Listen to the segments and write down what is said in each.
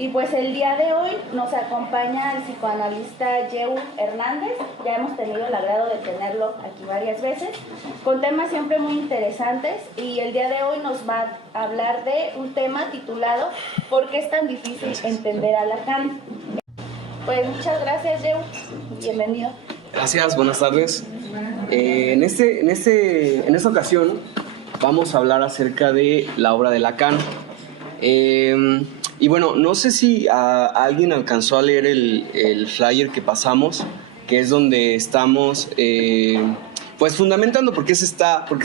Y pues el día de hoy nos acompaña el psicoanalista Yeu Hernández. Ya hemos tenido el agrado de tenerlo aquí varias veces, con temas siempre muy interesantes. Y el día de hoy nos va a hablar de un tema titulado ¿Por qué es tan difícil entender a Lacan? Pues muchas gracias, Yeu. Bienvenido. Gracias, buenas tardes. En esta ocasión vamos a hablar acerca de la obra de Lacan. Y bueno, no sé si alguien alcanzó a leer el flyer que pasamos, que es donde estamos pues fundamentando por qué se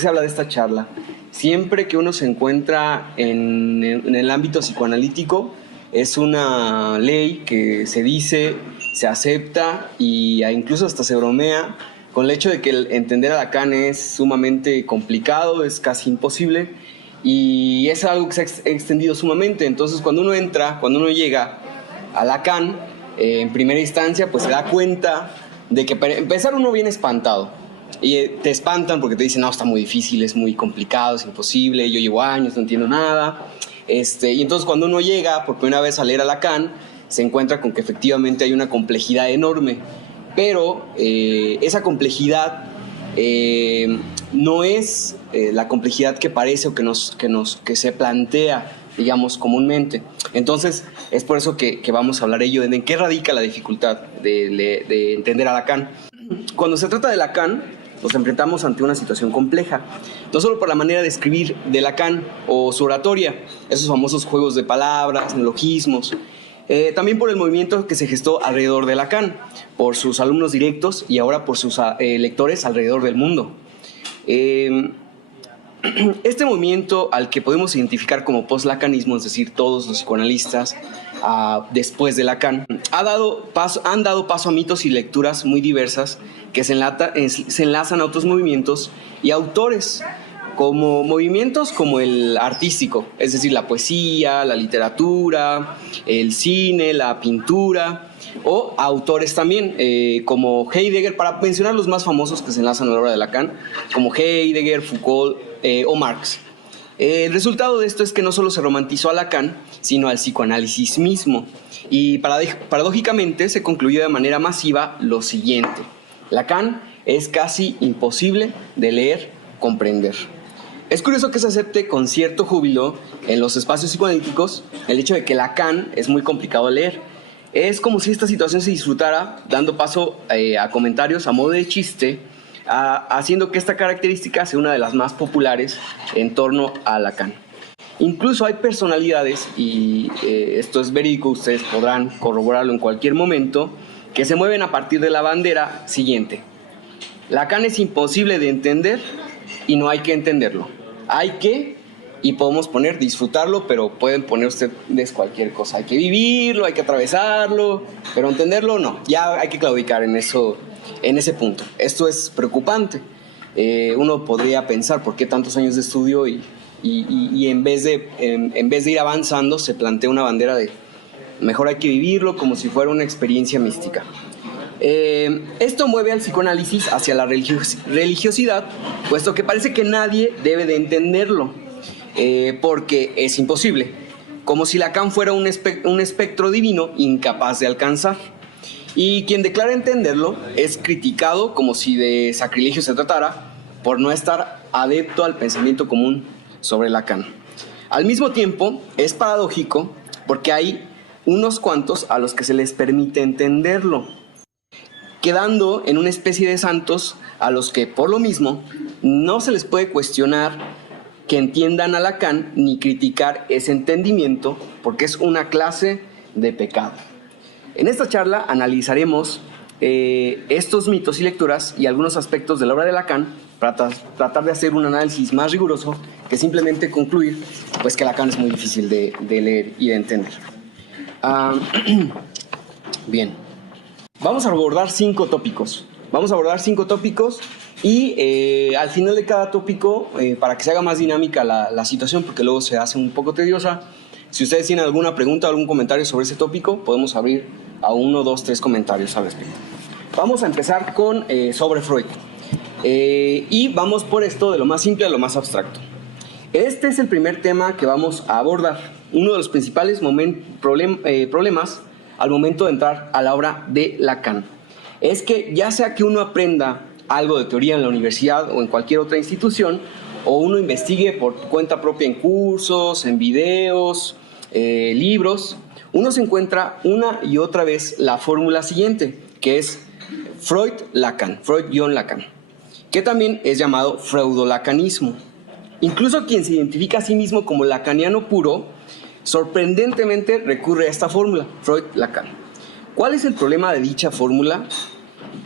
habla de esta charla. Siempre que uno se encuentra en el ámbito psicoanalítico, es una ley que se dice, se acepta y incluso hasta se bromea con el hecho de que entender a Lacan es sumamente complicado, es casi imposible. Y es algo que se ha extendido sumamente. Entonces, cuando uno llega a Lacan, en primera instancia, pues se da cuenta de que para empezar uno viene espantado. Y te espantan porque te dicen, no, está muy difícil, es muy complicado, es imposible, yo llevo años, no entiendo nada. Y entonces cuando uno llega por primera vez a leer a Lacan, se encuentra con que efectivamente hay una complejidad enorme. Pero esa complejidad no es la complejidad que parece o que se plantea, digamos, comúnmente. Entonces, es por eso que vamos a hablar en qué radica la dificultad de entender a Lacan. Cuando se trata de Lacan, nos enfrentamos ante una situación compleja, no solo por la manera de escribir de Lacan o su oratoria, esos famosos juegos de palabras, neologismos, también por el movimiento que se gestó alrededor de Lacan, por sus alumnos directos y ahora por sus lectores alrededor del mundo. Este movimiento al que podemos identificar como post-lacanismo, es decir, todos los psicoanalistas después de Lacan, han dado paso a mitos y lecturas muy diversas que se enlazan a otros movimientos y autores, como movimientos como el artístico, es decir, la poesía, la literatura, el cine, la pintura, o autores también, como Heidegger, para mencionar los más famosos que se enlazan a la obra de Lacan, como Heidegger, Foucault o Marx. El resultado de esto es que no solo se romantizó a Lacan, sino al psicoanálisis mismo, y paradójicamente se concluyó de manera masiva lo siguiente: Lacan es casi imposible de leer, comprender. Es curioso que se acepte con cierto júbilo en los espacios psicoanalíticos el hecho de que Lacan es muy complicado de leer. Es como si esta situación se disfrutara, dando paso a comentarios a modo de chiste, haciendo que esta característica sea una de las más populares en torno a Lacan. Incluso hay personalidades, y esto es verídico, ustedes podrán corroborarlo en cualquier momento, que se mueven a partir de la bandera siguiente: Lacan es imposible de entender y no hay que entenderlo. Hay que, y podemos poner disfrutarlo, pero pueden poner ustedes cualquier cosa. Hay que vivirlo, hay que atravesarlo, pero entenderlo no. Ya hay que claudicar en ese punto. Esto es preocupante. Uno podría pensar por qué tantos años de estudio y en vez de ir avanzando se plantea una bandera de mejor hay que vivirlo como si fuera una experiencia mística. Esto mueve al psicoanálisis hacia la religiosidad, puesto que parece que nadie debe de entenderlo, porque es imposible, como si Lacan fuera un espectro divino incapaz de alcanzar. Y quien declara entenderlo es criticado como si de sacrilegio se tratara, por no estar adepto al pensamiento común sobre Lacan. Al mismo tiempo, es paradójico porque hay unos cuantos a los que se les permite entenderlo, quedando en una especie de santos a los que, por lo mismo, no se les puede cuestionar que entiendan a Lacan ni criticar ese entendimiento, porque es una clase de pecado. En esta charla analizaremos estos mitos y lecturas y algunos aspectos de la obra de Lacan para tratar de hacer un análisis más riguroso que simplemente concluir pues, que Lacan es muy difícil de leer y de entender. Bien. Vamos a abordar 5 tópicos. Y al final de cada tópico, para que se haga más dinámica la situación, porque luego se hace un poco tediosa, si ustedes tienen alguna pregunta o algún comentario sobre ese tópico, podemos abrir a 1, 2, 3 comentarios al respecto. Vamos a empezar con sobre Freud. Y vamos por esto de lo más simple a lo más abstracto. Este es el primer tema que vamos a abordar, uno de los principales problemas al momento de entrar a la obra de Lacan. Es que ya sea que uno aprenda algo de teoría en la universidad o en cualquier otra institución, o uno investigue por cuenta propia en cursos, en videos, libros, uno se encuentra una y otra vez la fórmula siguiente, que es Freud-Lacan, Freud-Lacan, que también es llamado freudolacanismo. Incluso quien se identifica a sí mismo como lacaniano puro, sorprendentemente recurre a esta fórmula, Freud-Lacan. ¿Cuál es el problema de dicha fórmula?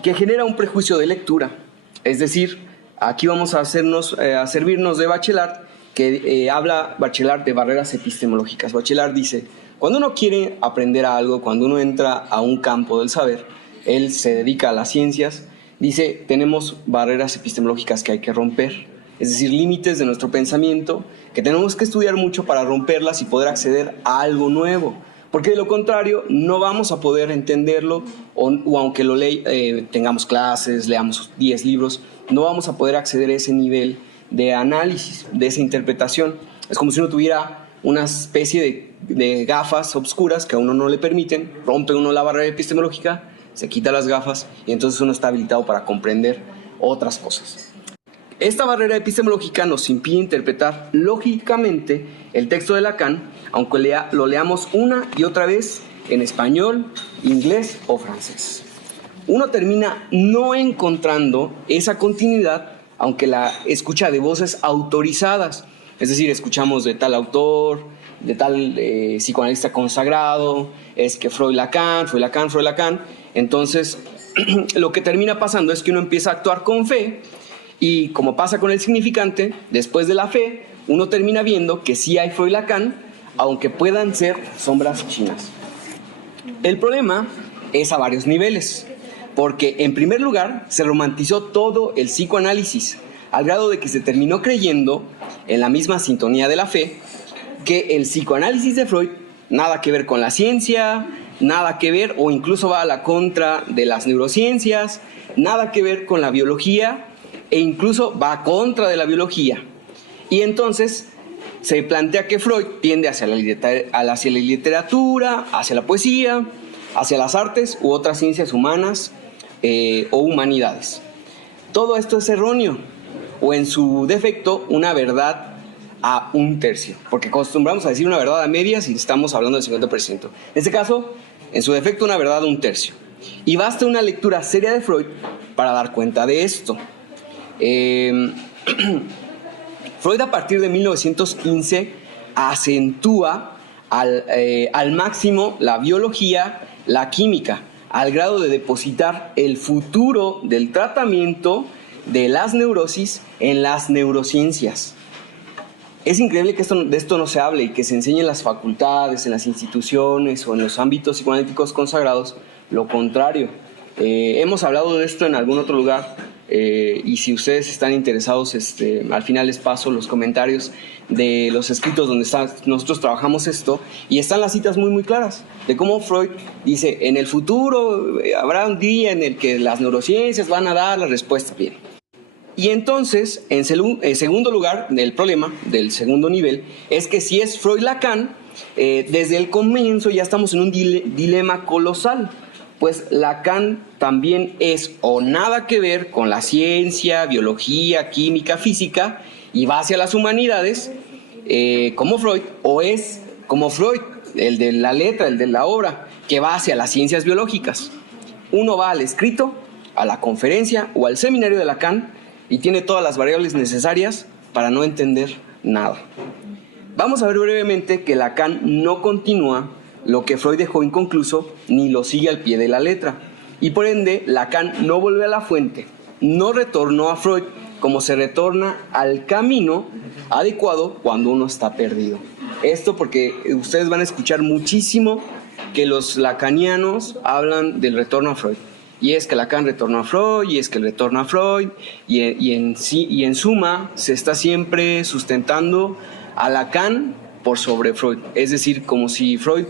Que genera un prejuicio de lectura. Es decir, aquí vamos a servirnos de Bachelard, que habla Bachelard de barreras epistemológicas. Bachelard dice, cuando uno quiere aprender algo, cuando uno entra a un campo del saber, él se dedica a las ciencias, dice, tenemos barreras epistemológicas que hay que romper, es decir, límites de nuestro pensamiento que tenemos que estudiar mucho para romperlas y poder acceder a algo nuevo, porque de lo contrario no vamos a poder entenderlo o aunque tengamos clases, leamos 10 libros, no vamos a poder acceder a ese nivel de análisis, de esa interpretación. Es como si uno tuviera una especie de gafas obscuras que a uno no le permiten, rompe uno la barrera epistemológica, se quita las gafas y entonces uno está habilitado para comprender otras cosas. Esta barrera epistemológica nos impide interpretar lógicamente el texto de Lacan, aunque lo leamos una y otra vez en español, inglés o francés. Uno termina no encontrando esa continuidad, aunque la escucha de voces autorizadas, es decir, escuchamos de tal autor, de tal psicoanalista consagrado, es que Freud-Lacan, entonces lo que termina pasando es que uno empieza a actuar con fe. Y como pasa con el significante, después de la fe, uno termina viendo que sí hay Freud-Lacan, aunque puedan ser sombras chinas. El problema es a varios niveles, porque en primer lugar se romantizó todo el psicoanálisis, al grado de que se terminó creyendo, en la misma sintonía de la fe, que el psicoanálisis de Freud nada que ver con la ciencia, nada que ver o incluso va a la contra de las neurociencias, nada que ver con la biología, e incluso va a contra de la biología. Y entonces se plantea que Freud tiende hacia la literatura, hacia la poesía, hacia las artes u otras ciencias humanas o humanidades. Todo esto es erróneo, o en su defecto, una verdad a un tercio, porque acostumbramos a decir una verdad a medias y estamos hablando del 50%. En este caso, en su defecto, una verdad a un tercio. Y basta una lectura seria de Freud para dar cuenta de esto. Freud a partir de 1915 acentúa al máximo la biología, la química, al grado de depositar el futuro del tratamiento de las neurosis en las neurociencias. Es increíble que de esto no se hable y que se enseñe en las facultades, en las instituciones o en los ámbitos psicoanalíticos consagrados lo contrario. Hemos hablado de esto en algún otro lugar. Y si ustedes están interesados, al final les paso los comentarios de los escritos donde nosotros trabajamos esto, y están las citas muy claras de cómo Freud dice, en el futuro habrá un día en el que las neurociencias van a dar la respuesta bien. Y entonces, en segundo lugar, el problema del segundo nivel es que si es Freud-Lacan, desde el comienzo ya estamos en un dilema colosal. Pues Lacan también es o nada que ver con la ciencia, biología, química, física, y va hacia las humanidades, como Freud, o es como Freud, el de la letra, el de la obra, que va hacia las ciencias biológicas. Uno va al escrito, a la conferencia o al seminario de Lacan y tiene todas las variables necesarias para no entender nada. Vamos a ver brevemente que Lacan no continúa lo que Freud dejó inconcluso, ni lo sigue al pie de la letra. Y por ende, Lacan no vuelve a la fuente, no retornó a Freud como se retorna al camino adecuado cuando uno está perdido. Esto porque ustedes van a escuchar muchísimo que los lacanianos hablan del retorno a Freud. Y es que Lacan retornó a Freud, y es que él retorna a Freud, y en suma se está siempre sustentando a Lacan por sobre Freud. Es decir, como si Freud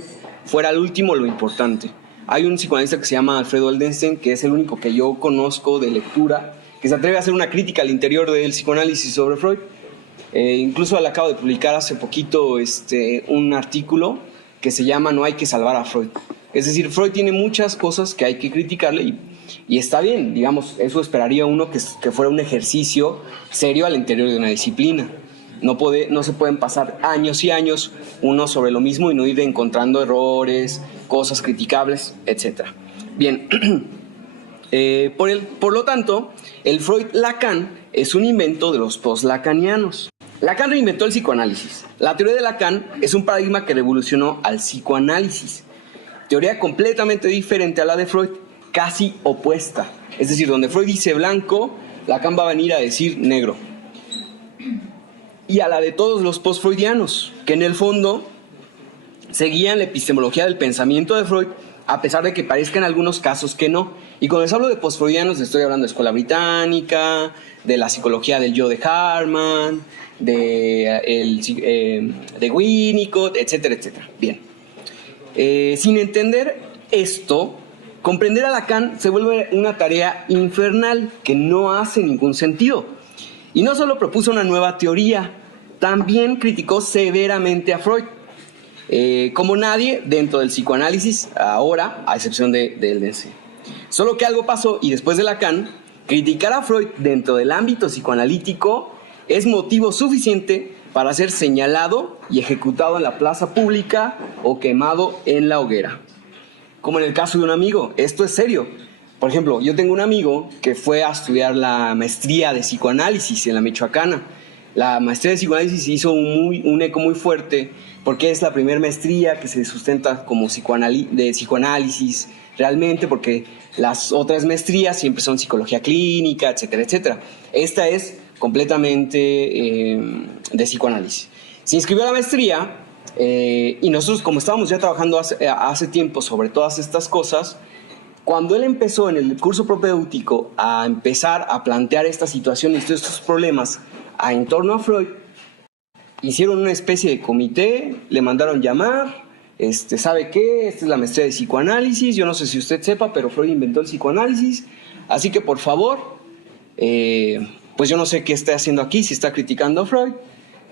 fuera el último lo importante. Hay un psicoanalista que se llama Alfredo Eldenstein, que es el único que yo conozco de lectura, que se atreve a hacer una crítica al interior del psicoanálisis sobre Freud. Incluso le acabo de publicar hace poquito un artículo que se llama No hay que salvar a Freud. Es decir, Freud tiene muchas cosas que hay que criticarle y está bien, digamos, eso esperaría uno que fuera un ejercicio serio al interior de una disciplina. No se pueden pasar años y años uno sobre lo mismo y no ir encontrando errores, cosas criticables, etc. Bien, por lo tanto, el Freud-Lacan es un invento de los post-lacanianos. Lacan reinventó el psicoanálisis. La teoría de Lacan es un paradigma que revolucionó al psicoanálisis. Teoría completamente diferente a la de Freud, casi opuesta. Es decir, donde Freud dice blanco, Lacan va a venir a decir negro. Y a la de todos los post-freudianos, que en el fondo seguían la epistemología del pensamiento de Freud, a pesar de que parezca en algunos casos que no. Y cuando les hablo de post-freudianos, estoy hablando de escuela británica, de la psicología del yo de Harman, de Winnicott, etcétera, etcétera. Bien. Sin entender esto, comprender a Lacan se vuelve una tarea infernal que no hace ningún sentido. Y no solo propuso una nueva teoría, también criticó severamente a Freud. Como nadie dentro del psicoanálisis ahora, a excepción de Deleuze. Solo que algo pasó y después de Lacan, criticar a Freud dentro del ámbito psicoanalítico es motivo suficiente para ser señalado y ejecutado en la plaza pública o quemado en la hoguera. Como en el caso de un amigo, esto es serio. Por ejemplo, yo tengo un amigo que fue a estudiar la maestría de psicoanálisis en la Michoacana. La maestría de psicoanálisis hizo un eco muy fuerte porque es la primera maestría que se sustenta como de psicoanálisis realmente, porque las otras maestrías siempre son psicología clínica, etcétera, etcétera. Esta es completamente de psicoanálisis. Se inscribió a la maestría y nosotros, como estábamos ya trabajando hace tiempo sobre todas estas cosas, cuando él empezó en el curso propedéutico a empezar a plantear estas situaciones, todos estos problemas en torno a Freud, hicieron una especie de comité, le mandaron llamar, ¿sabe qué? Esta es la maestría de psicoanálisis, yo no sé si usted sepa, pero Freud inventó el psicoanálisis, así que por favor, pues yo no sé qué está haciendo aquí, si está criticando a Freud,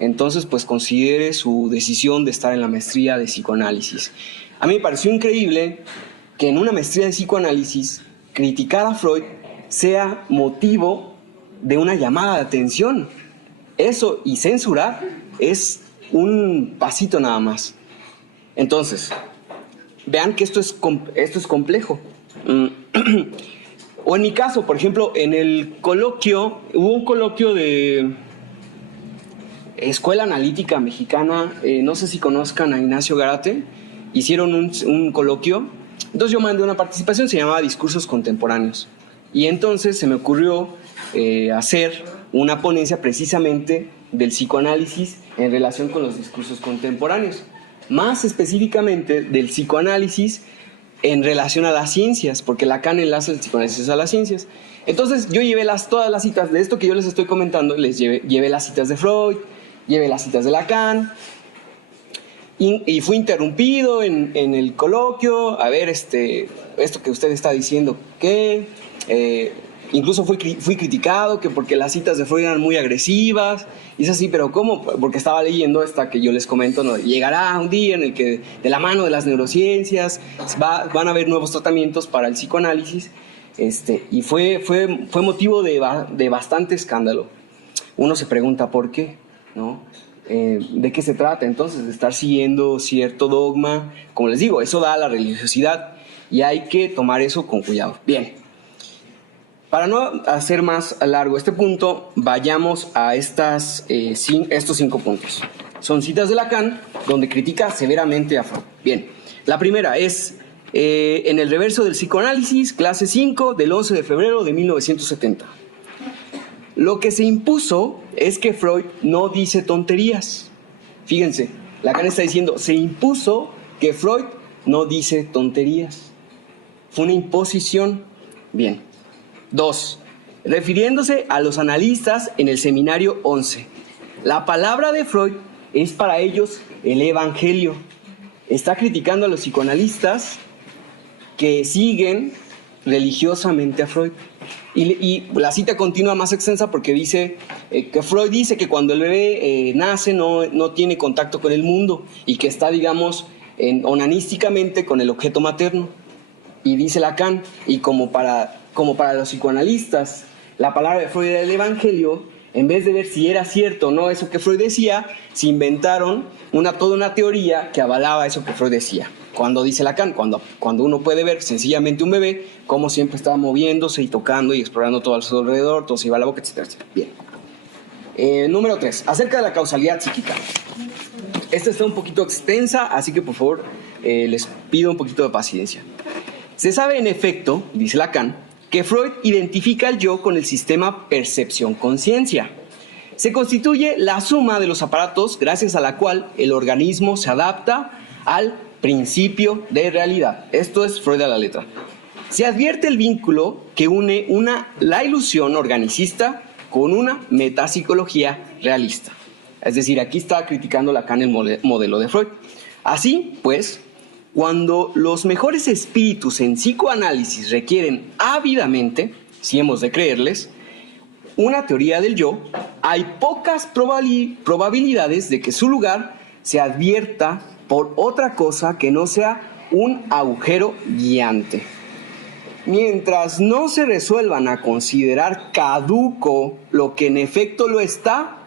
entonces pues considere su decisión de estar en la maestría de psicoanálisis. A mí me pareció increíble que en una maestría de psicoanálisis criticar a Freud sea motivo de una llamada de atención. Eso y censurar es un pasito nada más. Entonces, vean que esto es complejo. O en mi caso, por ejemplo, en el coloquio, hubo un coloquio de Escuela Analítica Mexicana, no sé si conozcan a Ignacio Garate, hicieron un coloquio, entonces yo mandé una participación, se llamaba Discursos Contemporáneos, y entonces se me ocurrió hacer una ponencia precisamente del psicoanálisis en relación con los discursos contemporáneos, más específicamente del psicoanálisis en relación a las ciencias, porque Lacan enlaza el psicoanálisis a las ciencias. Entonces yo llevé todas las citas de esto que yo les estoy comentando, llevé las citas de Freud, llevé las citas de Lacan, y fui interrumpido en el coloquio, a ver, esto que usted está diciendo, ¿qué? Incluso fui criticado que porque las citas de Freud eran muy agresivas. Y es así, pero ¿cómo? Porque estaba leyendo esta que yo les comento, ¿no? Llegará un día en el que de la mano de las neurociencias van a haber nuevos tratamientos para el psicoanálisis. Y fue motivo de bastante escándalo. Uno se pregunta por qué, ¿no? ¿De qué se trata entonces? De estar siguiendo cierto dogma. Como les digo, eso da a la religiosidad y hay que tomar eso con cuidado. Bien. Para no hacer más largo este punto, vayamos a estos 5 puntos. Son citas de Lacan, donde critica severamente a Freud. Bien, la primera es en el reverso del psicoanálisis, clase 5, del 11 de febrero de 1970. Lo que se impuso es que Freud no dice tonterías. Fíjense, Lacan está diciendo, se impuso que Freud no dice tonterías. Fue una imposición. Bien. 2. Refiriéndose a los analistas en el seminario 11. La palabra de Freud es para ellos el evangelio. Está criticando a los psicoanalistas que siguen religiosamente a Freud. Y la cita continúa más extensa porque dice que Freud dice que cuando el bebé nace no tiene contacto con el mundo y que está, digamos, onanísticamente con el objeto materno. Y dice Lacan, y como para los psicoanalistas, la palabra de Freud era el evangelio, en vez de ver si era cierto o no eso que Freud decía, se inventaron toda una teoría que avalaba eso que Freud decía. Cuando dice Lacan, cuando uno puede ver sencillamente un bebé, como siempre estaba moviéndose y tocando y explorando todo a su alrededor, todo se iba a la boca, etc. Bien. Número 3, acerca de la causalidad psíquica. Esta está un poquito extensa, así que por favor les pido un poquito de paciencia. Se sabe en efecto, dice Lacan, que Freud identifica el yo con el sistema percepción-conciencia. Se constituye la suma de los aparatos gracias a la cual el organismo se adapta al principio de realidad. Esto es Freud a la letra. Se advierte el vínculo que une la ilusión organicista con una metapsicología realista. Es decir, aquí está criticando Lacan el modelo de Freud. Así, pues, cuando los mejores espíritus en psicoanálisis requieren ávidamente, si hemos de creerles, una teoría del yo, hay pocas probabilidades de que su lugar se advierta por otra cosa que no sea un agujero guiante. Mientras no se resuelvan a considerar caduco lo que en efecto lo está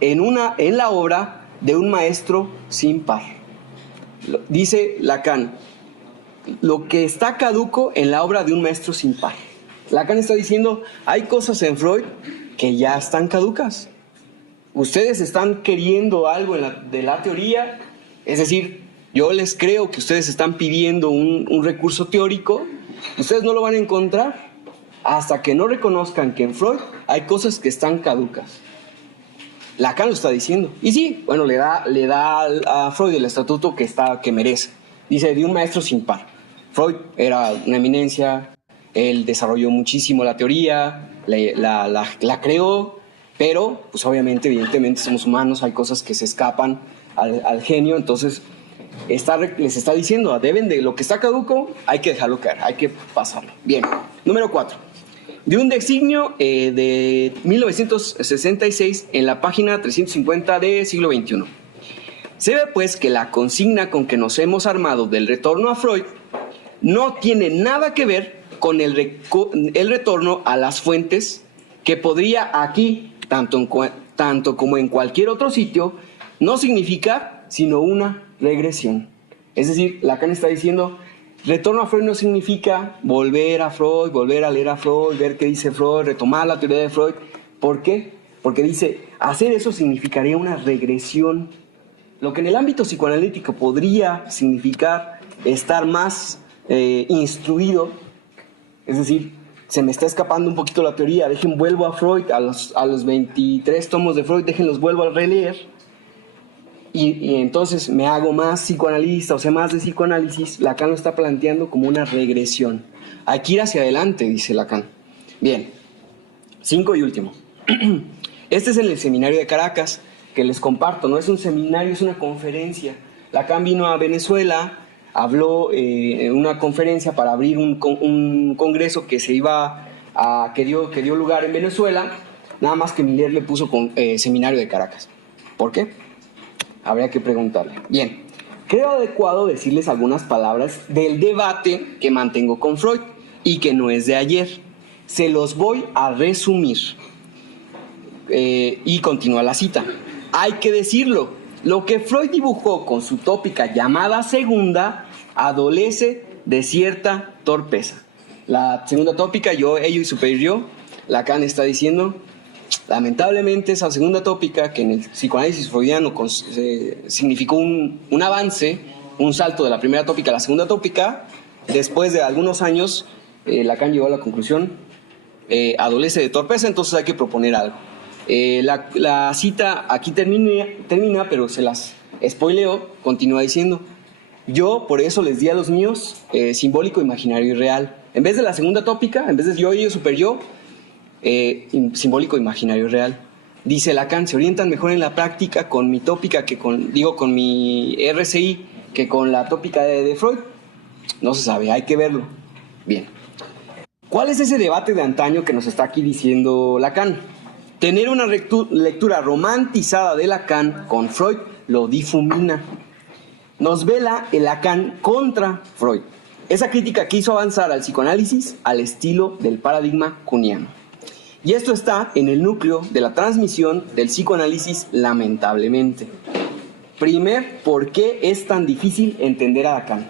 en la obra de un maestro sin par. Dice Lacan, lo que está caduco en la obra de un maestro sin par. Lacan está diciendo, hay cosas en Freud que ya están caducas. Ustedes están queriendo algo de la teoría, es decir, yo les creo que ustedes están pidiendo un recurso teórico, ustedes no lo van a encontrar hasta que no reconozcan que en Freud hay cosas que están caducas. Lacan lo está diciendo. Y sí, bueno, le da a Freud el estatuto que merece. Dice, de un maestro sin par. Freud era una eminencia, él desarrolló muchísimo la teoría, la creó, pero, pues obviamente, evidentemente, somos humanos, hay cosas que se escapan al genio, entonces les está diciendo, deben de lo que está caduco, hay que dejarlo caer, hay que pasarlo. Bien, número 4. De un designio de 1966 en la página 350 de siglo XXI. Se ve pues que la consigna con que nos hemos armado del retorno a Freud no tiene nada que ver con el retorno a las fuentes que podría aquí, tanto como en cualquier otro sitio, no significar sino una regresión. Es decir, Lacan está diciendo, retorno a Freud no significa volver a Freud, volver a leer a Freud, ver qué dice Freud, retomar la teoría de Freud. ¿Por qué? Porque dice, hacer eso significaría una regresión. Lo que en el ámbito psicoanalítico podría significar estar más instruido, es decir, se me está escapando un poquito la teoría, vuelvo a Freud, a los 23 tomos de Freud, déjenlos vuelvo a releer, y entonces me hago más psicoanalista, o sea, más de psicoanálisis. Lacan lo está planteando como una regresión. Hay que ir hacia adelante, dice Lacan. Bien, 5 y último. Este es el seminario de Caracas, que les comparto, no es un seminario, es una conferencia. Lacan vino a Venezuela, habló en una conferencia para abrir un congreso que dio lugar en Venezuela, nada más que Miller le puso seminario de Caracas. ¿Por qué? Habría que preguntarle. Bien, creo adecuado decirles algunas palabras del debate que mantengo con Freud y que no es de ayer. Se los voy a resumir. Y continúa la cita. Hay que decirlo, lo que Freud dibujó con su tópica llamada segunda adolece de cierta torpeza. La segunda tópica, yo, ello y superior yo, Lacan está diciendo, lamentablemente esa segunda tópica, que en el psicoanálisis freudiano significó un avance, un salto de la primera tópica a la segunda tópica, después de algunos años, Lacan llegó a la conclusión, adolece de torpeza, entonces hay que proponer algo. La cita aquí termina, pero se las spoileo, continúa diciendo, yo por eso les di a los míos simbólico, imaginario y real. En vez de la segunda tópica, en vez de yo, ello, super yo, simbólico, imaginario y real. Dice Lacan, se orientan mejor en la práctica con mi tópica con mi RCI que con la tópica de Freud. No se sabe, hay que verlo. Bien. ¿Cuál es ese debate de antaño que nos está aquí diciendo Lacan? Tener una lectura romantizada de Lacan con Freud lo difumina. Nos vela el Lacan contra Freud. Esa crítica quiso avanzar al psicoanálisis al estilo del paradigma kuhniano. Y esto está en el núcleo de la transmisión del psicoanálisis, lamentablemente. Primer, ¿por qué es tan difícil entender a Lacan?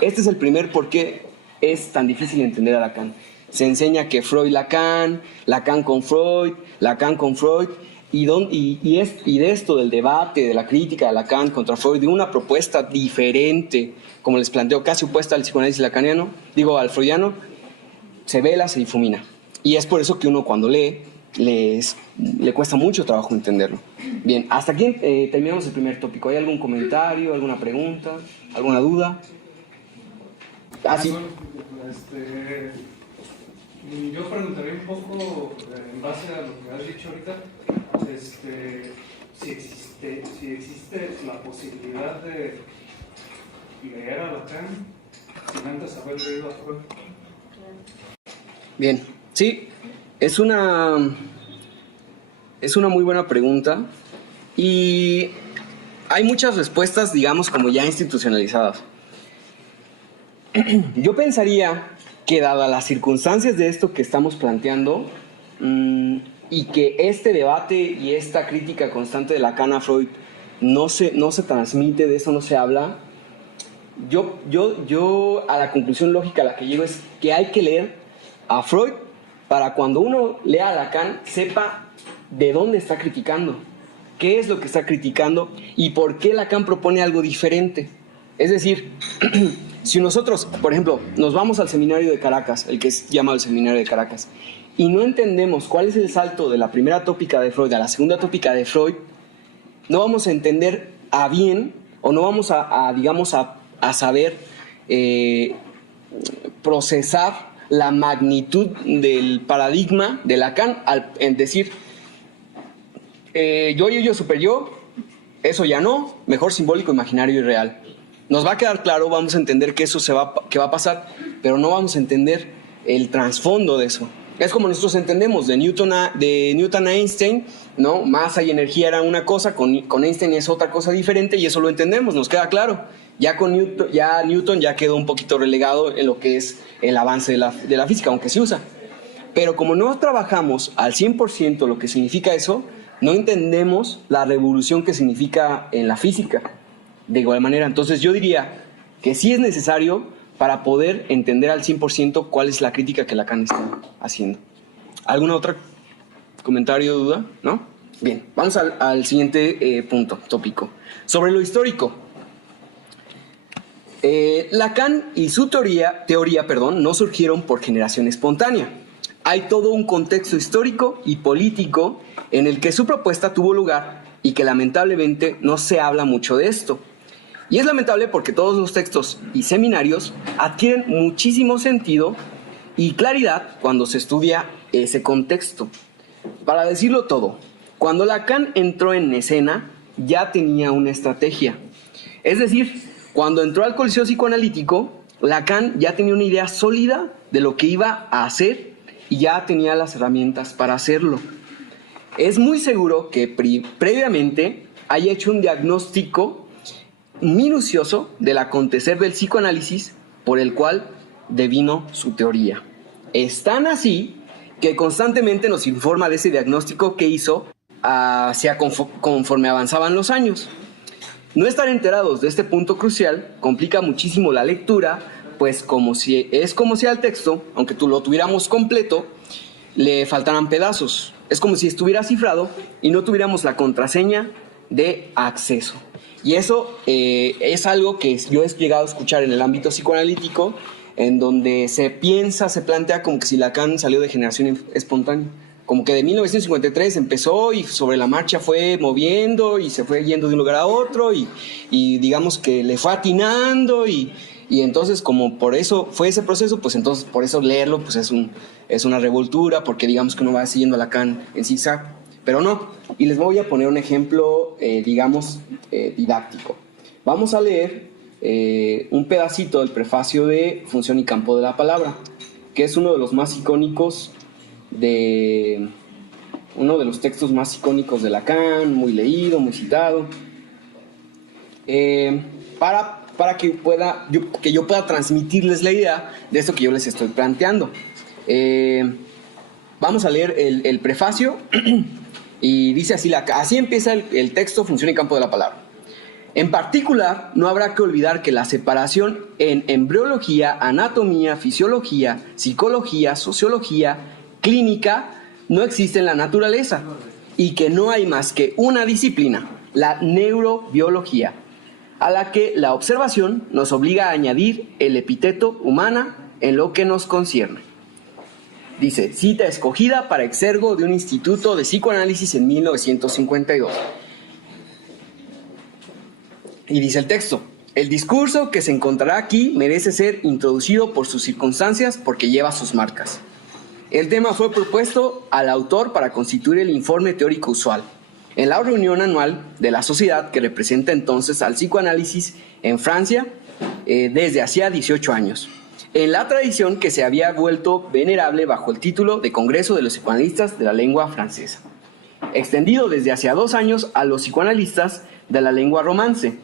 Este es el primer por qué es tan difícil entender a Lacan. Se enseña que Freud-Lacan, Lacan con Freud, Lacan con Freud, y de esto del debate, de la crítica de Lacan contra Freud, de una propuesta diferente, como les planteo, casi opuesta al psicoanálisis lacaniano, al freudiano, se vela, se difumina. Y es por eso que uno cuando lee, le cuesta mucho trabajo entenderlo. Bien, hasta aquí terminamos el primer tópico. ¿Hay algún comentario, alguna pregunta, alguna duda? Sí. Yo preguntaría un poco, en base a lo que has dicho ahorita, si existe la posibilidad de leer a Lacan sin antes haber leído a Freud. Bien, sí, es una muy buena pregunta y hay muchas respuestas, digamos, como ya institucionalizadas. Yo pensaría que dadas las circunstancias de esto que estamos planteando y que este debate y esta crítica constante de Lacan a Freud no se transmite, de eso no se habla, yo a la conclusión lógica a la que llego es que hay que leer a Freud para cuando uno lea a Lacan sepa de dónde está criticando, qué es lo que está criticando y por qué Lacan propone algo diferente. Es decir, si nosotros, por ejemplo, nos vamos al seminario de Caracas, el que es llamado el seminario de Caracas, y no entendemos cuál es el salto de la primera tópica de Freud a la segunda tópica de Freud, no vamos a entender a bien, o no vamos a saber procesar la magnitud del paradigma de Lacan en decir yo, super yo, eso ya no, mejor simbólico, imaginario y real. Nos va a quedar claro, vamos a entender que eso que va a pasar, pero no vamos a entender el trasfondo de eso. Es como nosotros entendemos de Newton a Einstein, ¿no? Masa y energía era una cosa, con Einstein es otra cosa diferente y eso lo entendemos, nos queda claro. Ya con Newton ya quedó un poquito relegado en lo que es el avance de la física, aunque se usa. Pero como no trabajamos al 100% lo que significa eso, no entendemos la revolución que significa en la física. De igual manera, entonces yo diría que sí es necesario para poder entender al 100% cuál es la crítica que Lacan está haciendo. ¿Alguna otra comentario o duda? ¿No? Bien, vamos al siguiente punto, tópico. Sobre lo histórico. Lacan y su teoría, no surgieron por generación espontánea. Hay todo un contexto histórico y político en el que su propuesta tuvo lugar y que lamentablemente no se habla mucho de esto. Y es lamentable porque todos los textos y seminarios adquieren muchísimo sentido y claridad cuando se estudia ese contexto. Para decirlo todo, cuando Lacan entró en escena ya tenía una estrategia. Es decir, cuando entró al Coliseo Psicoanalítico, Lacan ya tenía una idea sólida de lo que iba a hacer y ya tenía las herramientas para hacerlo. Es muy seguro que previamente haya hecho un diagnóstico minucioso del acontecer del psicoanálisis por el cual devino su teoría. Es tan así que constantemente nos informa de ese diagnóstico que hizo conforme avanzaban los años. No estar enterados de este punto crucial complica muchísimo la lectura, pues como si al texto, aunque lo tuviéramos completo, le faltaran pedazos. Es como si estuviera cifrado y no tuviéramos la contraseña de acceso. Y eso es algo que yo he llegado a escuchar en el ámbito psicoanalítico, en donde se plantea como que si Lacan salió de generación espontánea. Como que de 1953 empezó y sobre la marcha fue moviendo y se fue yendo de un lugar a otro y digamos que le fue atinando y entonces como por eso fue ese proceso, pues entonces por eso leerlo pues es una revoltura porque digamos que uno va siguiendo a Lacan en zigzag, pero no. Y les voy a poner un ejemplo, didáctico. Vamos a leer un pedacito del prefacio de Función y campo de la palabra. que es uno de los más icónicos uno de los textos más icónicos de Lacan, muy leído, muy citado, para que yo pueda transmitirles la idea de esto que yo les estoy planteando. Vamos a leer el prefacio y dice así: así empieza el texto Función y campo de la palabra. En particular, no habrá que olvidar que la separación en embriología, anatomía, fisiología, psicología, sociología, clínica, no existe en la naturaleza y que no hay más que una disciplina, la neurobiología, a la que la observación nos obliga a añadir el epíteto humana en lo que nos concierne. Dice, cita escogida para exergo de un instituto de psicoanálisis en 1952. Y dice el texto: el discurso que se encontrará aquí merece ser introducido por sus circunstancias porque lleva sus marcas. El tema fue propuesto al autor para constituir el informe teórico usual en la reunión anual de la sociedad que representa entonces al psicoanálisis en Francia desde hacía 18 años, en la tradición que se había vuelto venerable bajo el título de Congreso de los Psicoanalistas de la Lengua Francesa, extendido desde hacía 2 años a los psicoanalistas de la lengua romance.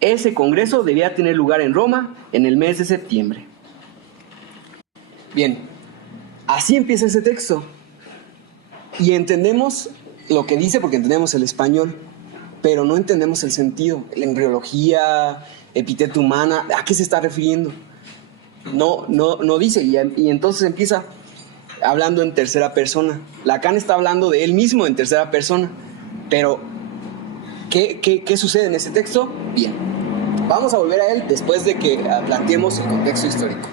Ese congreso debía tener lugar en Roma en el mes de septiembre. Bien, así empieza ese texto. Y entendemos lo que dice porque entendemos el español, pero no entendemos el sentido. La embriología, epíteto humana, ¿a qué se está refiriendo? No dice, y entonces empieza hablando en tercera persona. Lacan está hablando de él mismo en tercera persona, pero ¿qué sucede en ese texto? Bien, vamos a volver a él después de que planteemos el contexto histórico.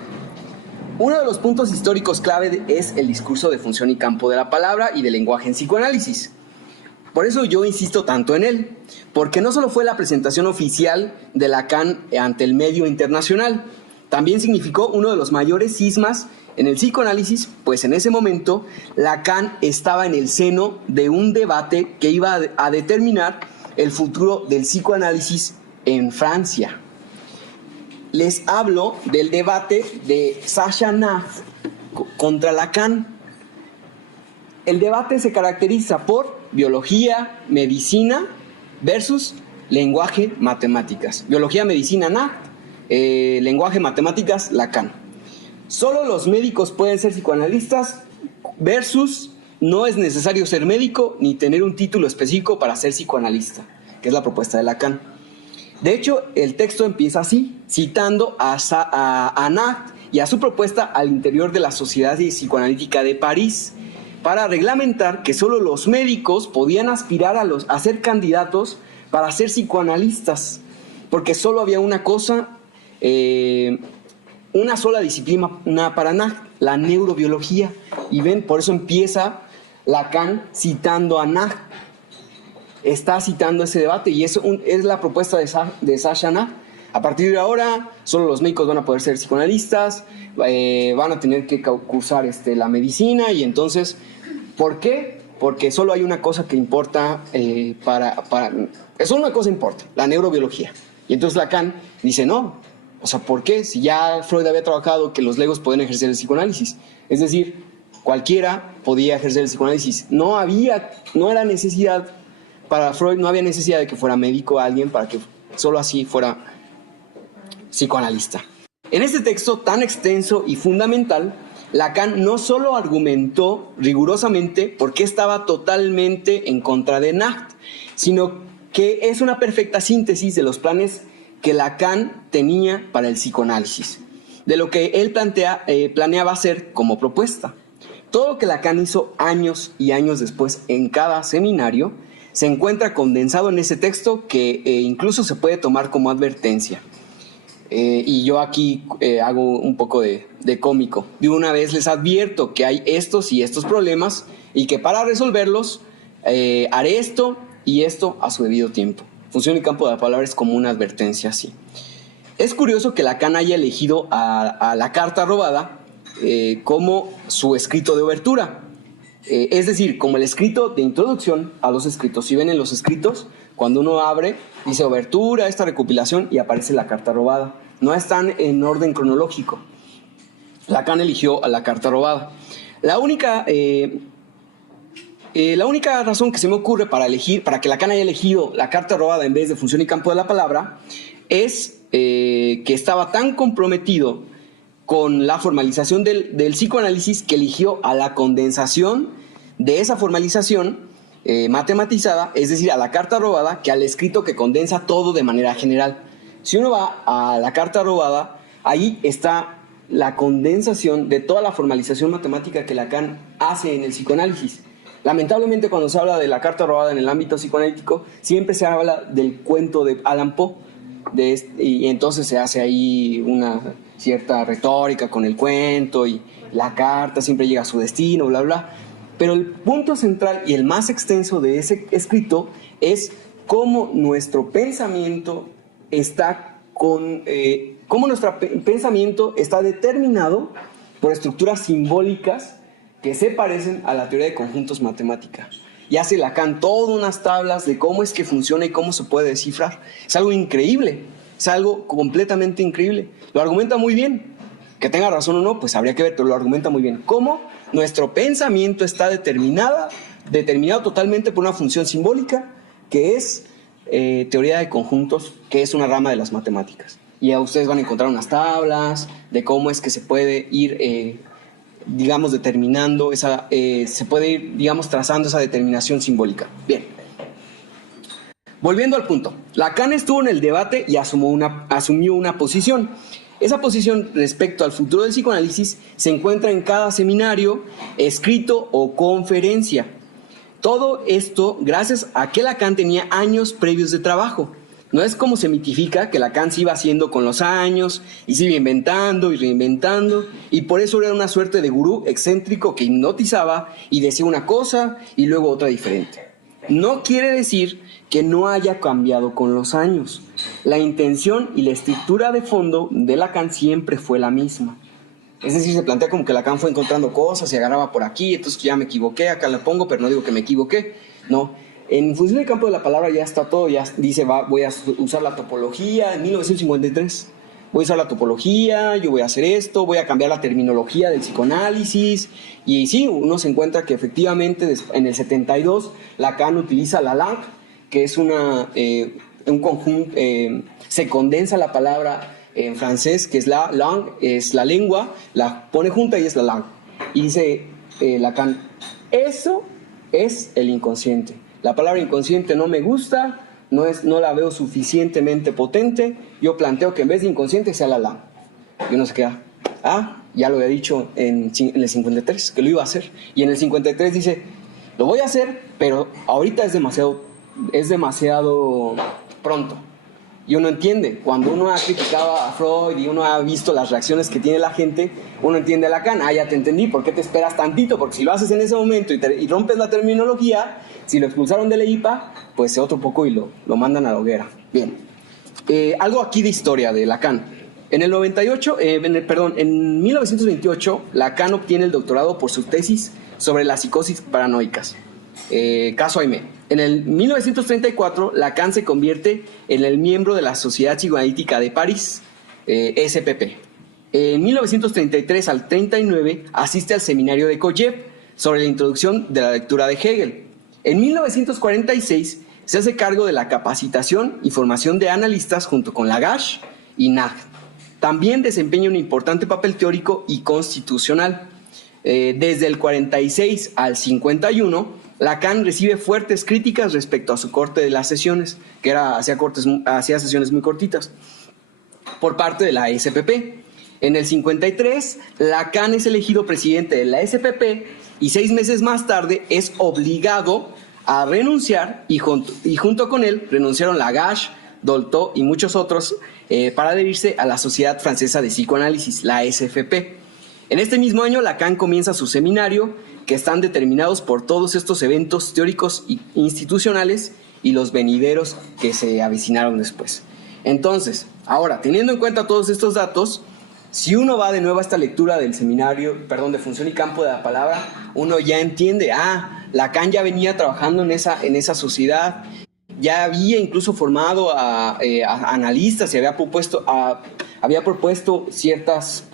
Uno de los puntos históricos clave es el discurso de función y campo de la palabra y del lenguaje en psicoanálisis. Por eso yo insisto tanto en él, porque no solo fue la presentación oficial de Lacan ante el medio internacional, también significó uno de los mayores cismas en el psicoanálisis, pues en ese momento Lacan estaba en el seno de un debate que iba a determinar el futuro del psicoanálisis en Francia. Les hablo del debate de Sascha Nacht contra Lacan. El debate se caracteriza por biología, medicina versus lenguaje, matemáticas. Biología, medicina, Nacht, lenguaje, matemáticas, Lacan. Solo los médicos pueden ser psicoanalistas versus no es necesario ser médico ni tener un título específico para ser psicoanalista, que es la propuesta de Lacan. De hecho, el texto empieza así, citando a Nacht y a su propuesta al interior de la Sociedad Psicoanalítica de París para reglamentar que solo los médicos podían aspirar a ser candidatos para ser psicoanalistas, porque solo había una sola disciplina para Nacht, la neurobiología. Y ven, por eso empieza Lacan citando a Nacht. Está citando ese debate y eso es la propuesta de Sascha Nacht. A partir de ahora, solo los médicos van a poder ser psicoanalistas, van a tener que cursar la medicina, y entonces, ¿por qué? Porque solo hay una cosa que importa solo una cosa importa, la neurobiología. Y entonces Lacan dice, no, o sea, ¿por qué? Si ya Freud había trabajado que los legos pueden ejercer el psicoanálisis. Es decir, cualquiera podía ejercer el psicoanálisis. No era necesidad. Para Freud no había necesidad de que fuera médico alguien para que solo así fuera psicoanalista. En este texto tan extenso y fundamental, Lacan no solo argumentó rigurosamente por qué estaba totalmente en contra de Nacht, sino que es una perfecta síntesis de los planes que Lacan tenía para el psicoanálisis, de lo que él planeaba hacer como propuesta. Todo lo que Lacan hizo años y años después en cada seminario se encuentra condensado en ese texto que incluso se puede tomar como advertencia. Y yo aquí hago un poco de cómico. De una vez les advierto que hay estos y estos problemas y que para resolverlos haré esto y esto a su debido tiempo. Función y campo de la palabra es como una advertencia así. Es curioso que Lacan haya elegido a la carta robada como su escrito de obertura. Es decir, como el escrito de introducción a los escritos. Si ven en los escritos, cuando uno abre, dice obertura, esta recopilación, y aparece la carta robada. No están en orden cronológico. Lacan eligió a la carta robada. La única razón que se me ocurre para que Lacan haya elegido la carta robada en vez de función y campo de la palabra es que estaba tan comprometido con la formalización del psicoanálisis que eligió a la condensación de esa formalización matematizada, es decir, a la carta robada, que al escrito que condensa todo de manera general. Si uno va a la carta robada, ahí está la condensación de toda la formalización matemática que Lacan hace en el psicoanálisis. Lamentablemente, cuando se habla de la carta robada en el ámbito psicoanalítico, siempre se habla del cuento de Allan Poe, y entonces se hace ahí una cierta retórica con el cuento y la carta siempre llega a su destino, bla, bla. Pero el punto central y el más extenso de ese escrito es cómo nuestro pensamiento está determinado por estructuras simbólicas que se parecen a la teoría de conjuntos matemática. Y hace Lacan todas unas tablas de cómo es que funciona y cómo se puede descifrar. Es algo increíble, es algo completamente increíble. Lo argumenta muy bien. Que tenga razón o no, pues habría que ver, pero lo argumenta muy bien. Cómo nuestro pensamiento está determinado totalmente por una función simbólica que es teoría de conjuntos, que es una rama de las matemáticas. Y a ustedes van a encontrar unas tablas de cómo es que se puede ir determinando se puede ir, trazando esa determinación simbólica. Bien. Volviendo al punto, Lacan estuvo en el debate y asumió una posición. Esa posición respecto al futuro del psicoanálisis se encuentra en cada seminario, escrito o conferencia. Todo esto gracias a que Lacan tenía años previos de trabajo. No es como se mitifica que Lacan se iba haciendo con los años y se iba inventando y reinventando, y por eso era una suerte de gurú excéntrico que hipnotizaba y decía una cosa y luego otra diferente. No quiere decir que no haya cambiado con los años. La intención y la estructura de fondo de Lacan siempre fue la misma. Es decir, se plantea como que Lacan fue encontrando cosas y agarraba por aquí, entonces ya me equivoqué, acá le pongo, pero no digo que me equivoqué. No, en función del campo de la palabra ya está todo, ya dice, voy a usar la topología en 1953. Voy a usar la topología, yo voy a hacer esto, voy a cambiar la terminología del psicoanálisis. Y sí, uno se encuentra que efectivamente en el 72 Lacan utiliza la langue, que es un conjunto, se condensa la palabra en francés, que es la langue, es la lengua, la pone junta y es la langue. Y dice Lacan, eso es el inconsciente. La palabra inconsciente no me gusta, no la veo suficientemente potente, yo planteo que en vez de inconsciente sea la langue. Y uno se queda, ya lo había dicho en el 53, que lo iba a hacer. Y en el 53 dice, lo voy a hacer, pero ahorita es demasiado pronto. Y uno entiende, cuando uno ha criticado a Freud y uno ha visto las reacciones que tiene la gente, uno entiende a Lacan, ya te entendí, ¿por qué te esperas tantito? Porque si lo haces en ese momento y rompes la terminología, si lo expulsaron de la IPA, pues se otro poco y lo mandan a la hoguera. Bien, algo aquí de historia de Lacan. En 1928, Lacan obtiene el doctorado por su tesis sobre la psicosis paranoicas. Caso Aimé. En el 1934, Lacan se convierte en el miembro de la Sociedad Psicoanalítica de París, SPP. En 1933 al 39 asiste al seminario de Kojev sobre la introducción de la lectura de Hegel. En 1946 se hace cargo de la capacitación y formación de analistas junto con Lagache y Nag. También desempeña un importante papel teórico y constitucional. Desde el 46 al 51, Lacan recibe fuertes críticas respecto a su corte de las sesiones, que hacía sesiones muy cortitas, por parte de la SPP. En el 53, Lacan es elegido presidente de la SPP y 6 meses más tarde es obligado a renunciar y junto con él renunciaron Lagache, Dolto y muchos otros para adherirse a la Sociedad Francesa de Psicoanálisis, la SFP. En este mismo año, Lacan comienza su seminario, que están determinados por todos estos eventos teóricos e institucionales y los venideros que se avecinaron después. Entonces, ahora, teniendo en cuenta todos estos datos, si uno va de nuevo a esta lectura del seminario, de función y campo de la palabra, uno ya entiende, Lacan ya venía trabajando en esa sociedad, ya había incluso formado a analistas y había propuesto ciertas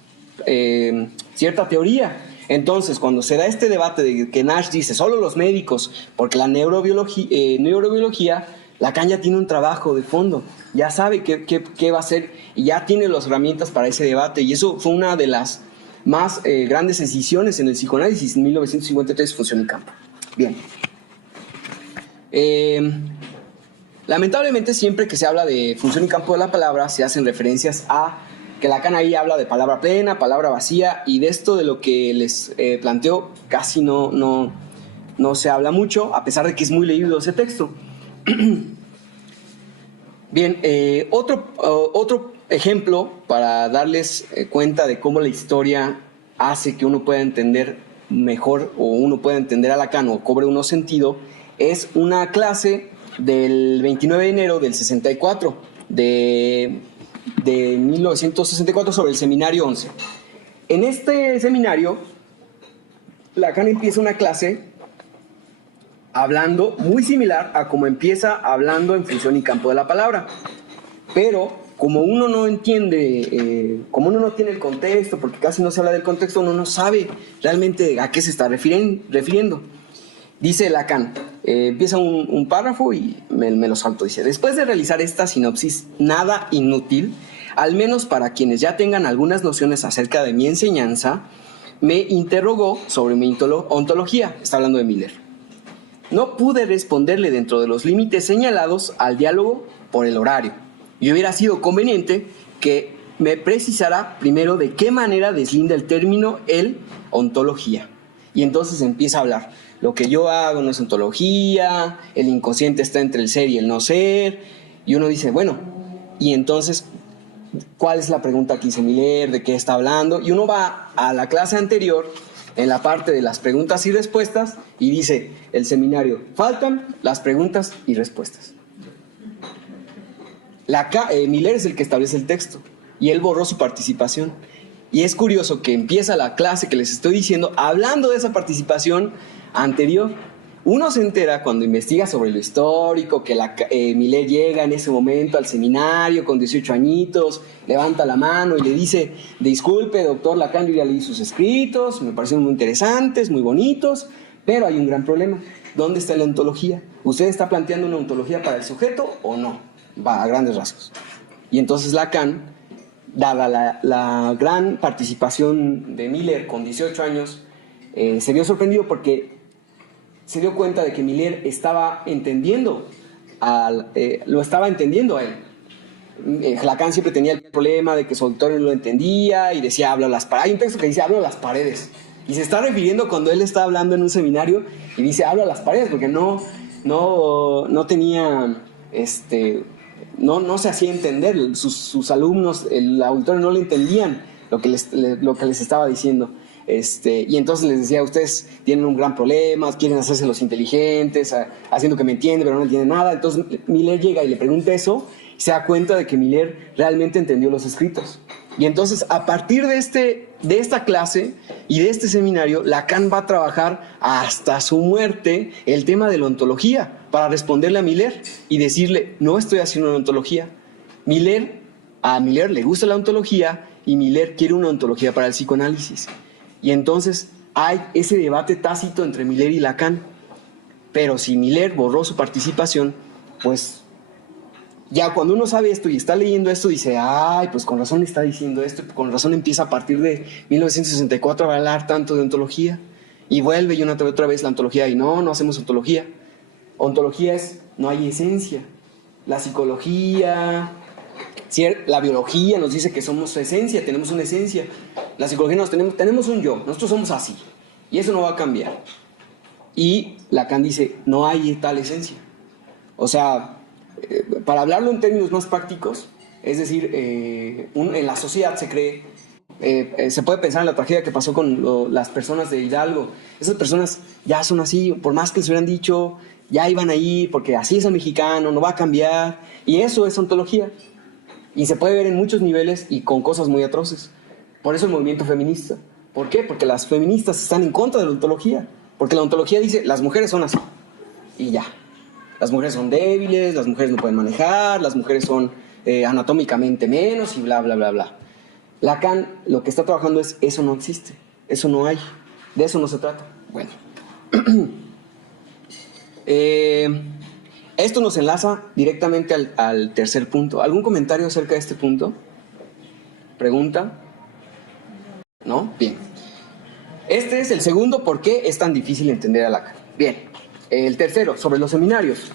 cierta teoría. Entonces, cuando se da este debate de que Nash dice solo los médicos, porque la neurobiología, Lacan ya tiene un trabajo de fondo, ya sabe qué va a hacer y ya tiene las herramientas para ese debate, y eso fue una de las más grandes decisiones en el psicoanálisis en 1953, Función y Campo. Bien. Lamentablemente, siempre que se habla de función y campo de la palabra, se hacen referencias a que Lacan ahí habla de palabra plena, palabra vacía, y de esto de lo que les planteo casi no se habla mucho, a pesar de que es muy leído ese texto. Bien, otro ejemplo para darles cuenta de cómo la historia hace que uno pueda entender mejor, o uno pueda entender a Lacan o cobre uno sentido, es una clase del 29 de enero del 64, de 1964, sobre el seminario 11. En este seminario, Lacan empieza una clase hablando muy similar a como empieza hablando en Función y Campo de la Palabra, pero como uno no entiende, como uno no tiene el contexto, porque casi no se habla del contexto, uno no sabe realmente a qué se está refiriendo. Dice Lacan, empieza un párrafo y me lo salto, dice: después de realizar esta sinopsis nada inútil, al menos para quienes ya tengan algunas nociones acerca de mi enseñanza, me interrogó sobre mi ontología. Está hablando de Miller. No pude responderle dentro de los límites señalados al diálogo por el horario, y hubiera sido conveniente que me precisara primero de qué manera deslinda el término el ontología. Y entonces empieza a hablar: lo que yo hago no es ontología, el inconsciente está entre el ser y el no ser. Y uno dice, bueno, y entonces, ¿cuál es la pregunta que hizo Miller? ¿De qué está hablando? Y uno va a la clase anterior, en la parte de las preguntas y respuestas, y dice el seminario: faltan las preguntas y respuestas. Miller es el que establece el texto, y él borró su participación. Y es curioso que empieza la clase que les estoy diciendo hablando de esa participación anterior. Uno se entera cuando investiga sobre lo histórico, que Miller llega en ese momento al seminario con 18 añitos, levanta la mano y le dice: disculpe, doctor Lacan, yo ya leí sus escritos, me parecieron muy interesantes, muy bonitos, pero hay un gran problema. ¿Dónde está la ontología? ¿Usted está planteando una ontología para el sujeto o no? Va a grandes rasgos. Y entonces Lacan, dada la gran participación de Miller con 18 años, se vio sorprendido porque se dio cuenta de que Miller estaba entendiendo lo estaba entendiendo a él. Lacan siempre tenía el problema de que su auditorio no lo entendía y decía: hablo a las paredes. Hay un texto que dice: hablo a las paredes, y se está refiriendo cuando él está hablando en un seminario y dice: hablo a las paredes, porque no tenía no se hacía entender. Sus alumnos, el auditorio, no le entendían lo que les estaba diciendo. Y entonces les decía: ustedes tienen un gran problema, quieren hacerse los inteligentes, haciendo que me entienden, pero no entienden nada. Entonces Miller llega y le pregunta eso, y se da cuenta de que Miller realmente entendió los escritos. Y entonces, a partir de esta clase y de este seminario, Lacan va a trabajar hasta su muerte el tema de la ontología, para responderle a Miller y decirle: no estoy haciendo una ontología. A Miller le gusta la ontología, y Miller quiere una ontología para el psicoanálisis. Y entonces hay ese debate tácito entre Miller y Lacan. Pero si Miller borró su participación, pues ya cuando uno sabe esto y está leyendo esto, dice: ay, pues con razón está diciendo esto, con razón empieza a partir de 1964 a hablar tanto de ontología. Y vuelve y otra vez la ontología, y no hacemos ontología. Ontología es: no hay esencia. La psicología, la biología nos dice que somos esencia, tenemos una esencia. La psicología tenemos un yo, nosotros somos así, y eso no va a cambiar. Y Lacan dice: no hay tal esencia. O sea, para hablarlo en términos más prácticos, es decir, en la sociedad se cree, se puede pensar en la tragedia que pasó con las personas de Hidalgo. Esas personas ya son así, por más que les hubieran dicho, ya iban ahí, porque así es el mexicano, no va a cambiar. Y eso es ontología. Y se puede ver en muchos niveles y con cosas muy atroces. Por eso el movimiento feminista. ¿Por qué? Porque las feministas están en contra de la ontología. Porque la ontología dice: las mujeres son así. Y ya. Las mujeres son débiles, las mujeres no pueden manejar, las mujeres son anatómicamente menos, y bla, bla, bla, bla. Lacan lo que está trabajando es: eso no existe. Eso no hay. De eso no se trata. Bueno. Esto nos enlaza directamente al tercer punto. ¿Algún comentario acerca de este punto? ¿Pregunta? ¿No? Bien. Este es el segundo por qué es tan difícil entender a Lacan. Bien. El tercero, sobre los seminarios.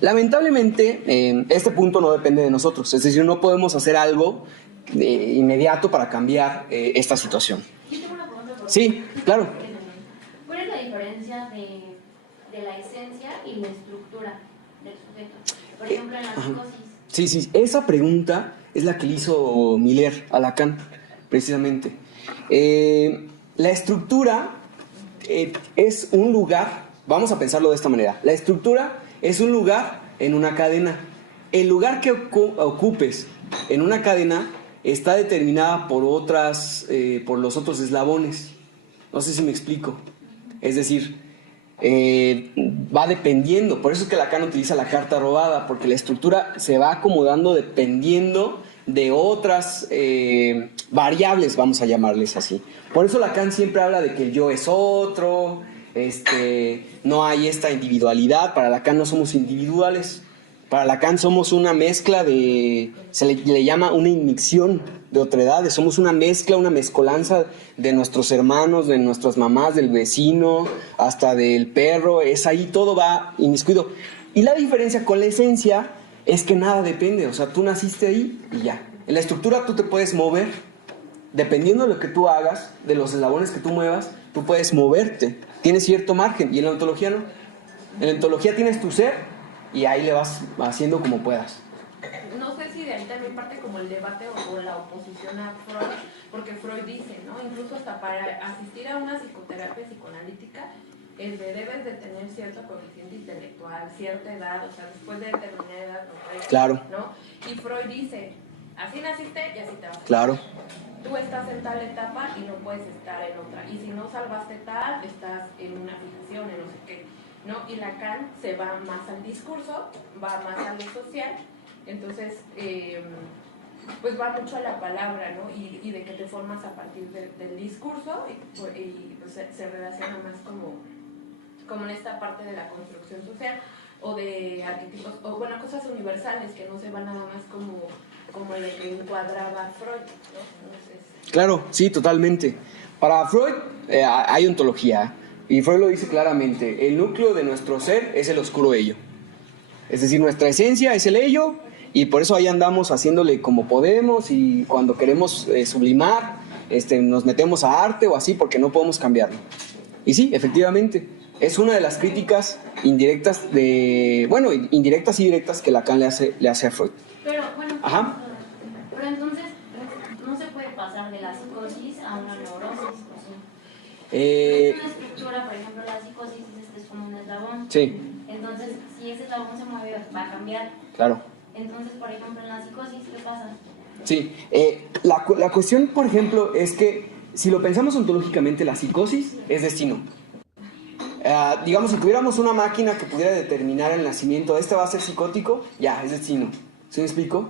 Lamentablemente, este punto no depende de nosotros. Es decir, no podemos hacer algo inmediato para cambiar esta situación. Yo tengo una pregunta. Sí, claro. ¿Cuál es la diferencia de la esencia y la estructura del sujeto? Por ejemplo, en la psicosis. Sí, esa pregunta es la que le hizo Miller a Lacan, precisamente. La estructura es un lugar, vamos a pensarlo de esta manera, la estructura es un lugar en una cadena. El lugar que ocupes en una cadena está determinada por los otros eslabones. No sé si me explico. Es decir, va dependiendo. Por eso es que Lacan utiliza la carta robada, porque la estructura se va acomodando dependiendo de otras variables, vamos a llamarles así. Por eso Lacan siempre habla de que el yo es otro, no hay esta individualidad. Para Lacan no somos individuales. Para Lacan somos una mezcla se le llama una inmixción de otredades. Somos una mezcla, una mezcolanza de nuestros hermanos, de nuestras mamás, del vecino, hasta del perro. Es ahí, todo va inmiscuido. Y la diferencia con la esencia es que nada depende. O sea, tú naciste ahí y ya. En la estructura tú te puedes mover. Dependiendo de lo que tú hagas, de los eslabones que tú muevas, tú puedes moverte. Tienes cierto margen. Y en la ontología no. En la ontología tienes tu ser y ahí le vas haciendo como puedas. No sé si de ahí también parte como el debate o la oposición a Freud, porque Freud dice, ¿no? Incluso hasta para asistir a una psicoterapia psicoanalítica, debes de tener cierto coeficiente intelectual, cierta edad, o sea, después de determinada edad no puedes, Claro. ¿no? Y Freud dice, así naciste y así te vas a quedar. Claro. Tú estás en tal etapa y no puedes estar en otra. Y si no salvaste tal, estás en una fijación, en no sé qué, ¿no? Y Lacan se va más al discurso, va más a lo social. Entonces, pues va mucho a la palabra, ¿no? Y de que te formas a partir del discurso y pues se relaciona más como en esta parte de la construcción social o de arquetipos, o bueno, cosas universales que no se van nada más como lo que encuadraba Freud, ¿no? Entonces, Claro, sí, totalmente. Para Freud hay ontología y Freud lo dice claramente. El núcleo de nuestro ser es el oscuro ello. Es decir, nuestra esencia es el ello. Y por eso ahí andamos haciéndole como podemos y cuando queremos sublimar, nos metemos a arte o así porque no podemos cambiarlo. Y sí, efectivamente, es una de las críticas indirectas indirectas y directas que Lacan le hace a Freud. Pero, bueno, Ajá. pero entonces no se puede pasar de la psicosis a una neurosis, ¿o sí? Es una estructura, por ejemplo, la psicosis es como un eslabón. Sí. Entonces, si ese eslabón se mueve, va a cambiar. Claro. Entonces, por ejemplo, en la psicosis, ¿qué pasa? Sí, la cuestión, por ejemplo, es que si lo pensamos ontológicamente, la psicosis es destino. Digamos, si tuviéramos una máquina que pudiera determinar el nacimiento, va a ser psicótico, ya, es destino. ¿Sí me explico?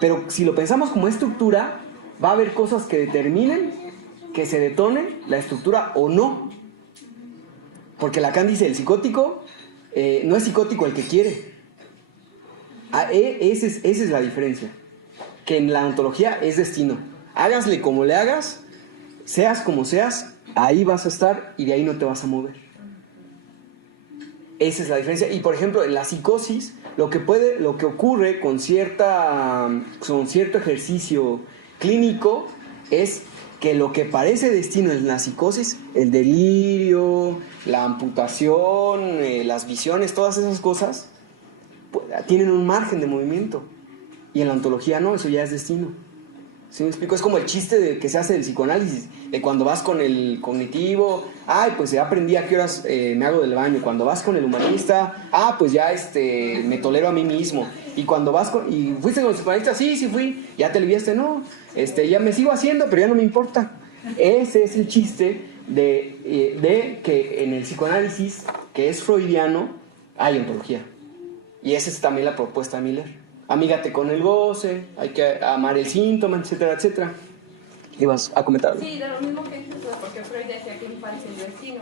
Pero si lo pensamos como estructura, va a haber cosas que determinen, que se detonen la estructura o no. Porque Lacan dice, el psicótico no es psicótico el que quiere. Esa es la diferencia. Que en la ontología es destino. Hágasle como le hagas, seas como seas, ahí vas a estar y de ahí no te vas a mover. Esa es la diferencia. Y por ejemplo, en la psicosis, lo que ocurre con cierto ejercicio clínico es que lo que parece destino en la psicosis, el delirio, la amputación, las visiones, todas esas cosas, tienen un margen de movimiento. Y en la ontología no, eso ya es destino. ¿Sí me explico? Es como el chiste que se hace del psicoanálisis, de cuando vas con el cognitivo, pues ya aprendí a qué horas me hago del baño. Cuando vas con el humanista, pues ya me tolero a mí mismo. Y cuando ¿y fuiste con el psicoanalista? Sí fui. ¿Ya te aliviaste? No. Ya me sigo haciendo, pero ya no me importa. Ese es el chiste de que en el psicoanálisis, que es freudiano, hay ontología. Y esa es también la propuesta de Miller. Amígate con el goce, hay que amar el síntoma, etcétera, etcétera. ¿Ibas a comentar? Sí, de lo mismo que dices, porque Freud decía que infancia es destino.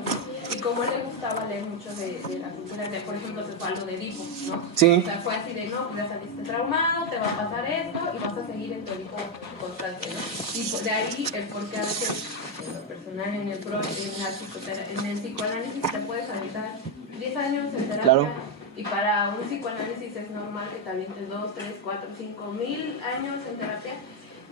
Y como a él le gustaba leer mucho de la cultura, por ejemplo, se fue a lo de Edipo, ¿no? Sí. O sea, fue así de, no, pues ya saliste traumado, te va a pasar esto y vas a seguir en tu Edipo constante, ¿no? Y de ahí el por qué a veces, en lo personal, en el Freud, en el psicoanálisis te puedes aventar 10 años en terapia. Claro. Y para un psicoanálisis es normal que te avientes 2, 3, 4, 5 mil años en terapia.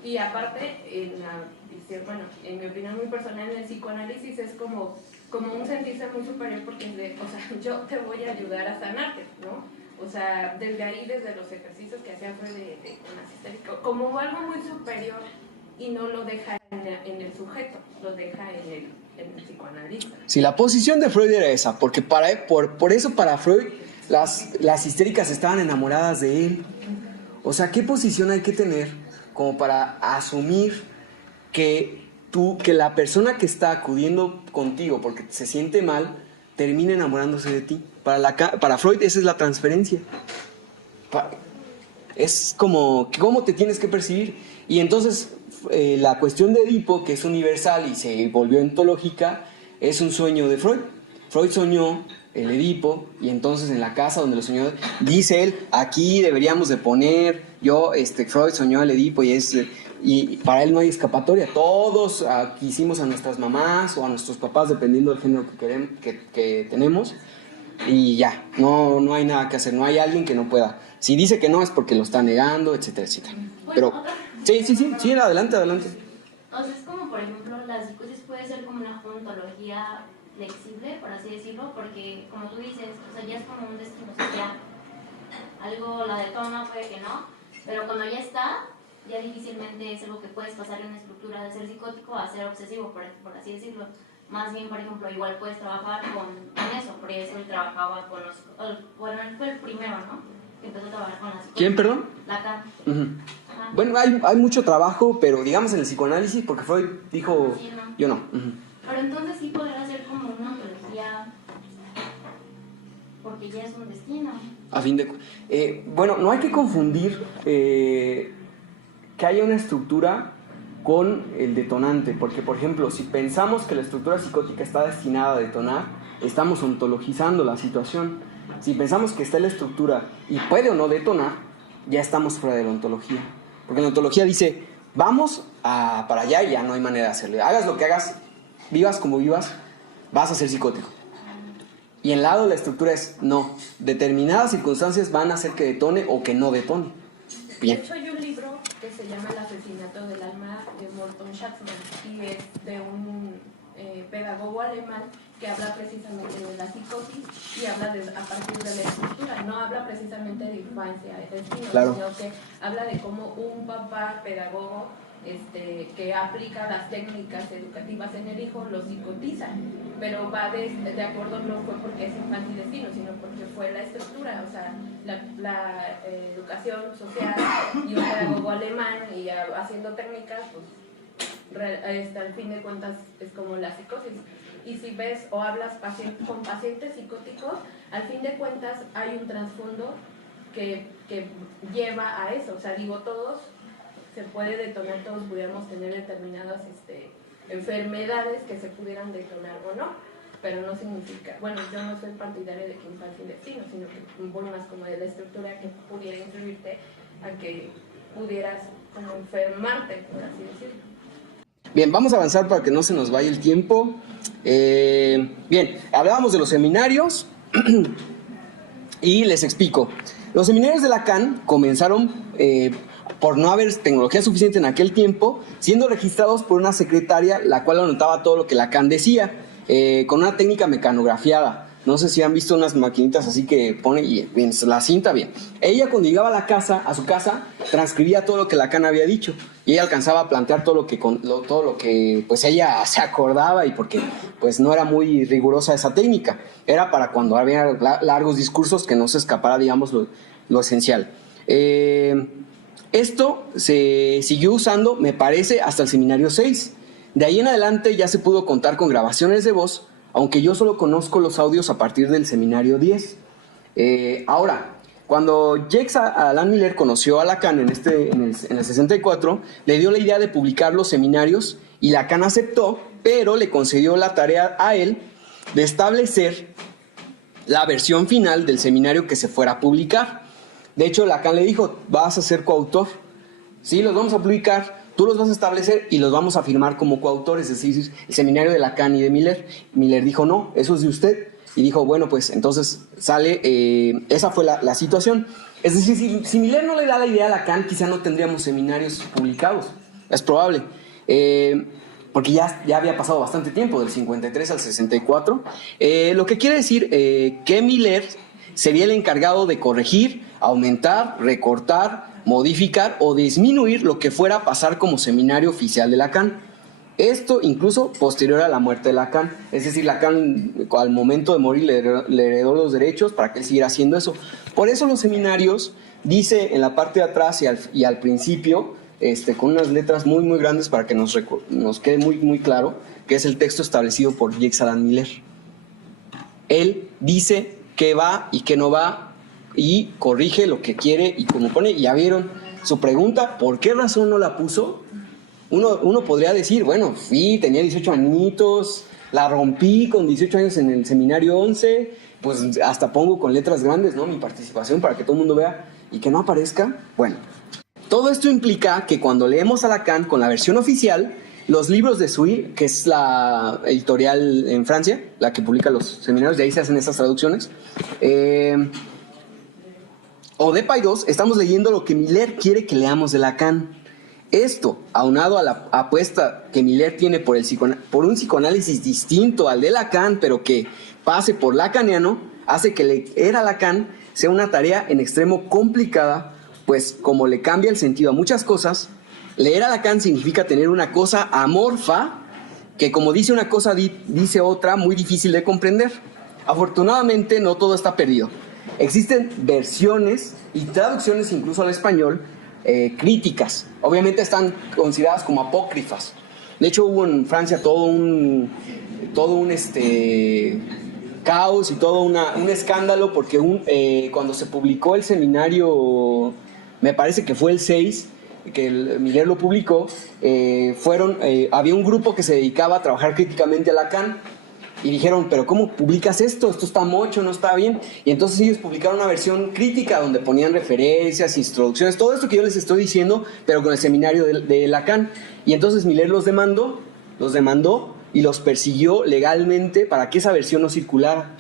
Y aparte, en mi opinión muy personal, en el psicoanálisis es como un sentirse muy superior porque es de, o sea, yo te voy a ayudar a sanarte, ¿no? O sea, desde ahí, desde los ejercicios que hacía Freud con las histéricas, como algo muy superior y no lo deja en el sujeto, lo deja en el psicoanalista. Sí, la posición de Freud era esa, porque por eso para Freud las histéricas estaban enamoradas de él. O sea, ¿qué posición hay que tener como para asumir que la persona que está acudiendo contigo porque se siente mal termina enamorándose de ti? Para Freud esa es la transferencia. Es como cómo te tienes que percibir. Y entonces la cuestión de Edipo, que es universal y se volvió ontológica, es un sueño de Freud. Freud soñó el Edipo y entonces en la casa donde lo soñó, dice él, aquí deberíamos de poner, Freud soñó el Edipo y para él no hay escapatoria. Todos quisimos a nuestras mamás o a nuestros papás, dependiendo del género que tenemos, y ya, no hay nada que hacer, no hay alguien que no pueda. Si dice que no es porque lo está negando, etcétera, etcétera. Pero sí, adelante. O sea, es como, por ejemplo, la psicosis puede ser como una ontología flexible, por así decirlo, porque como tú dices, o sea, ya es como un destino, o sea, ya algo la detona, puede que no, pero cuando ya está, ya difícilmente es algo que puedes pasar en una estructura de ser psicótico a ser obsesivo, por así decirlo. Más bien, por ejemplo, igual puedes trabajar con eso, por eso él trabajaba con bueno, él fue el primero, ¿no? Que empezó a trabajar con la psicosis. ¿Quién, perdón? Lacan. Uh-huh. Bueno, hay mucho trabajo, pero digamos en el psicoanálisis, porque Freud dijo, sí, no. Yo no. Uh-huh. Pero entonces sí podrá ser como una ontología, porque ya es un destino. A fin de bueno, no hay que confundir que haya una estructura con el detonante, porque por ejemplo, si pensamos que la estructura psicótica está destinada a detonar, estamos ontologizando la situación. Si pensamos que está la estructura y puede o no detonar, ya estamos fuera de la ontología, porque la ontología dice, vamos para allá y ya no hay manera de hacerlo. Hagas lo que hagas, vivas como vivas, vas a ser psicótico. Y en lado la estructura es no, determinadas circunstancias van a hacer que detone o que no detone. Bien. De hecho hay un libro que se llama El asesinato del alma de Morton Schatzman y es de un pedagogo alemán que habla precisamente de la psicosis y habla a partir de la estructura, no habla precisamente de infancia, de destino, claro, sino que habla de cómo un papá pedagogo que aplica las técnicas educativas en el hijo lo psicotiza, pero va de acuerdo, no fue porque es infancia y destino, sino porque fue la estructura, o sea, la educación social y un pedagogo alemán y haciendo técnicas, pues al fin de cuentas es como la psicosis. Y si ves o hablas con pacientes psicóticos, al fin de cuentas hay un trasfondo que lleva a eso, o sea, digo, todos se puede detonar, todos pudiéramos tener determinadas enfermedades que se pudieran detonar o no, pero no significa, bueno, yo no soy partidaria de que infancia y destino, sino que voy más como de la estructura que pudiera influirte a que pudieras como enfermarte, por así decirlo. Bien, vamos a avanzar para que no se nos vaya el tiempo. Bien, hablábamos de los seminarios y les explico. Los seminarios de Lacan comenzaron por no haber tecnología suficiente en aquel tiempo, siendo registrados por una secretaria, la cual anotaba todo lo que Lacan decía, con una técnica mecanografiada. No sé si han visto unas maquinitas así que pone y bien, la cinta bien. Ella cuando llegaba a su casa, transcribía todo lo que Lacan había dicho y ella alcanzaba a plantear todo lo que pues ella se acordaba, y porque pues no era muy rigurosa esa técnica. Era para cuando había largos discursos que no se escapara, digamos, lo esencial. Esto se siguió usando, me parece, hasta el seminario 6. De ahí en adelante ya se pudo contar con grabaciones de voz, aunque yo solo conozco los audios a partir del seminario 10. Ahora, Cuando Jacques Alan Miller conoció a Lacan en el 64, le dio la idea de publicar los seminarios y Lacan aceptó, pero le concedió la tarea a él de establecer la versión final del seminario que se fuera a publicar. De hecho, Lacan le dijo, vas a ser coautor, sí, los vamos a publicar, tú los vas a establecer y los vamos a firmar como coautores, es decir, el seminario de Lacan y de Miller. Miller dijo, no, eso es de usted. Y dijo, bueno, pues entonces sale, esa fue la situación. Es decir, si Miller no le da la idea a Lacan, quizá no tendríamos seminarios publicados. Es probable. Porque ya había pasado bastante tiempo, del 53 al 64. Lo que quiere decir que Miller sería el encargado de corregir, aumentar, recortar, modificar o disminuir lo que fuera a pasar como seminario oficial de Lacan. Esto incluso posterior a la muerte de Lacan. Es decir, Lacan al momento de morir le heredó los derechos para que él siguiera haciendo eso. Por eso los seminarios, dice en la parte de atrás y al principio, con unas letras muy muy grandes para que nos quede muy muy claro, que es el texto establecido por Jacques Alan Miller. Él dice qué va y qué no va y corrige lo que quiere y como pone. Ya vieron su pregunta, ¿por qué razón no la puso? Uno podría decir, bueno, tenía 18 añitos, la rompí con 18 años en el seminario 11, pues hasta pongo con letras grandes, ¿no?, mi participación para que todo el mundo vea y que no aparezca. Bueno, todo esto implica que cuando leemos a Lacan con la versión oficial, los libros de Suil, que es la editorial en Francia, la que publica los seminarios, de ahí se hacen esas traducciones, o de Paidós, estamos leyendo lo que Miller quiere que leamos de Lacan. Esto, aunado a la apuesta que Miller tiene por un psicoanálisis distinto al de Lacan, pero que pase por lacaniano, hace que leer a Lacan sea una tarea en extremo complicada, pues como le cambia el sentido a muchas cosas, leer a Lacan significa tener una cosa amorfa, que como dice una cosa, dice otra, muy difícil de comprender. Afortunadamente no todo está perdido. Existen versiones y traducciones incluso al español críticas. Obviamente están consideradas como apócrifas. De hecho hubo en Francia todo un caos y todo un escándalo porque cuando se publicó el seminario, me parece que fue el 6, que Miller lo publicó, había un grupo que se dedicaba a trabajar críticamente a Lacan y dijeron, pero ¿cómo publicas esto? Esto está mocho, no está bien. Y entonces ellos publicaron una versión crítica donde ponían referencias, introducciones, todo esto que yo les estoy diciendo, pero con el seminario de Lacan. Y entonces Miller los demandó y los persiguió legalmente para que esa versión no circulara.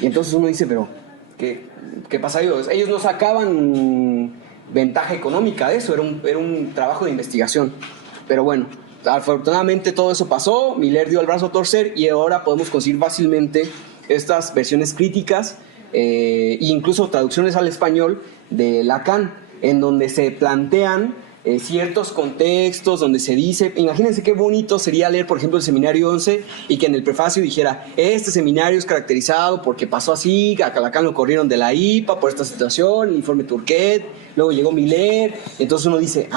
Y entonces uno dice, pero ¿qué pasa? Ellos no sacaban ventaja económica de eso, era un trabajo de investigación. Pero bueno, afortunadamente todo eso pasó, Miller dio el brazo a torcer y ahora podemos conseguir fácilmente estas versiones críticas e incluso traducciones al español de Lacan, en donde se plantean ciertos contextos, donde se dice, imagínense qué bonito sería leer por ejemplo el seminario 11 y que en el prefacio dijera, este seminario es caracterizado porque pasó así, a Lacan lo corrieron de la IPA por esta situación, el informe Turquet, luego llegó Miller, entonces uno dice,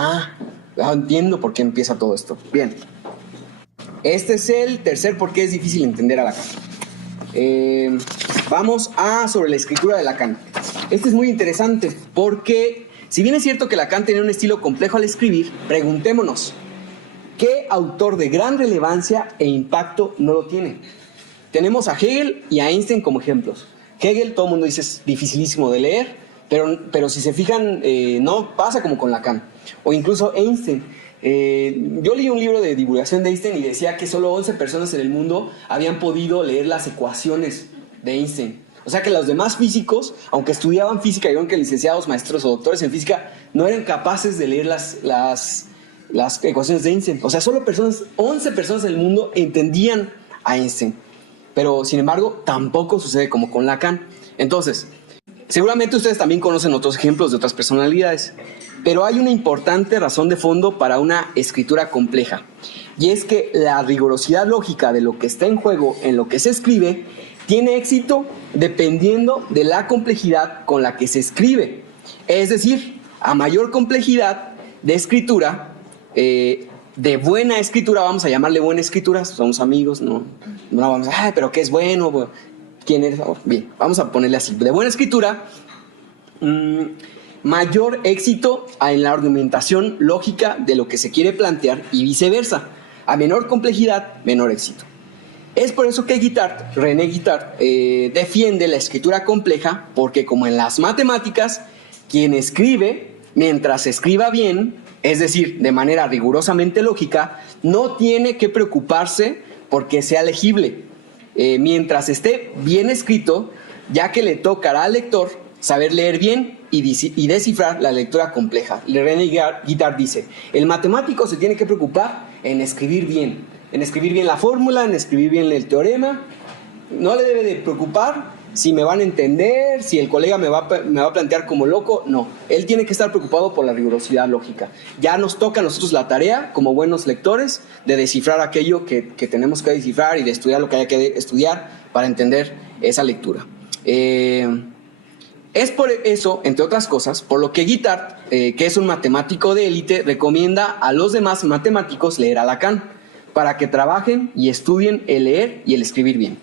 entiendo por qué empieza todo esto. Bien, este es el tercer por qué es difícil entender a Lacan. Vamos sobre la escritura de Lacan. Este es muy interesante porque si bien es cierto que Lacan tenía un estilo complejo al escribir, preguntémonos, ¿qué autor de gran relevancia e impacto no lo tiene? Tenemos a Hegel y a Einstein como ejemplos. Hegel, todo el mundo dice, es dificilísimo de leer, pero si se fijan, no pasa como con Lacan. O incluso Einstein. Yo leí un libro de divulgación de Einstein y decía que solo 11 personas en el mundo habían podido leer las ecuaciones de Einstein. O sea que los demás físicos, aunque estudiaban física, y aunque licenciados, maestros o doctores en física, no eran capaces de leer las ecuaciones de Einstein. O sea, solo 11 personas en el mundo entendían a Einstein. Pero, sin embargo, tampoco sucede como con Lacan. Entonces, seguramente ustedes también conocen otros ejemplos de otras personalidades, pero hay una importante razón de fondo para una escritura compleja, y es que la rigurosidad lógica de lo que está en juego en lo que se escribe tiene éxito dependiendo de la complejidad con la que se escribe. Es decir, a mayor complejidad de escritura, de buena escritura, vamos a llamarle buena escritura, somos amigos, no vamos pero ¿qué es bueno? ¿Quién eres? Bien, vamos a ponerle así, de buena escritura, mayor éxito en la argumentación lógica de lo que se quiere plantear y viceversa. A menor complejidad, menor éxito. Es por eso que René Guittard defiende la escritura compleja, porque como en las matemáticas, quien escribe, mientras escriba bien, es decir, de manera rigurosamente lógica, no tiene que preocuparse porque sea legible, mientras esté bien escrito, ya que le tocará al lector saber leer bien y descifrar la lectura compleja. René Guittard dice, el matemático se tiene que preocupar en escribir bien la fórmula, en escribir bien el teorema. No le debe de preocupar si me van a entender, si el colega me va a plantear como loco. No, él tiene que estar preocupado por la rigurosidad lógica. Ya nos toca a nosotros la tarea, como buenos lectores, de descifrar aquello que tenemos que descifrar y de estudiar lo que haya que estudiar para entender esa lectura. Es por eso, entre otras cosas, por lo que Guittard, que es un matemático de élite, recomienda a los demás matemáticos leer a Lacan, para que trabajen y estudien el leer y el escribir bien.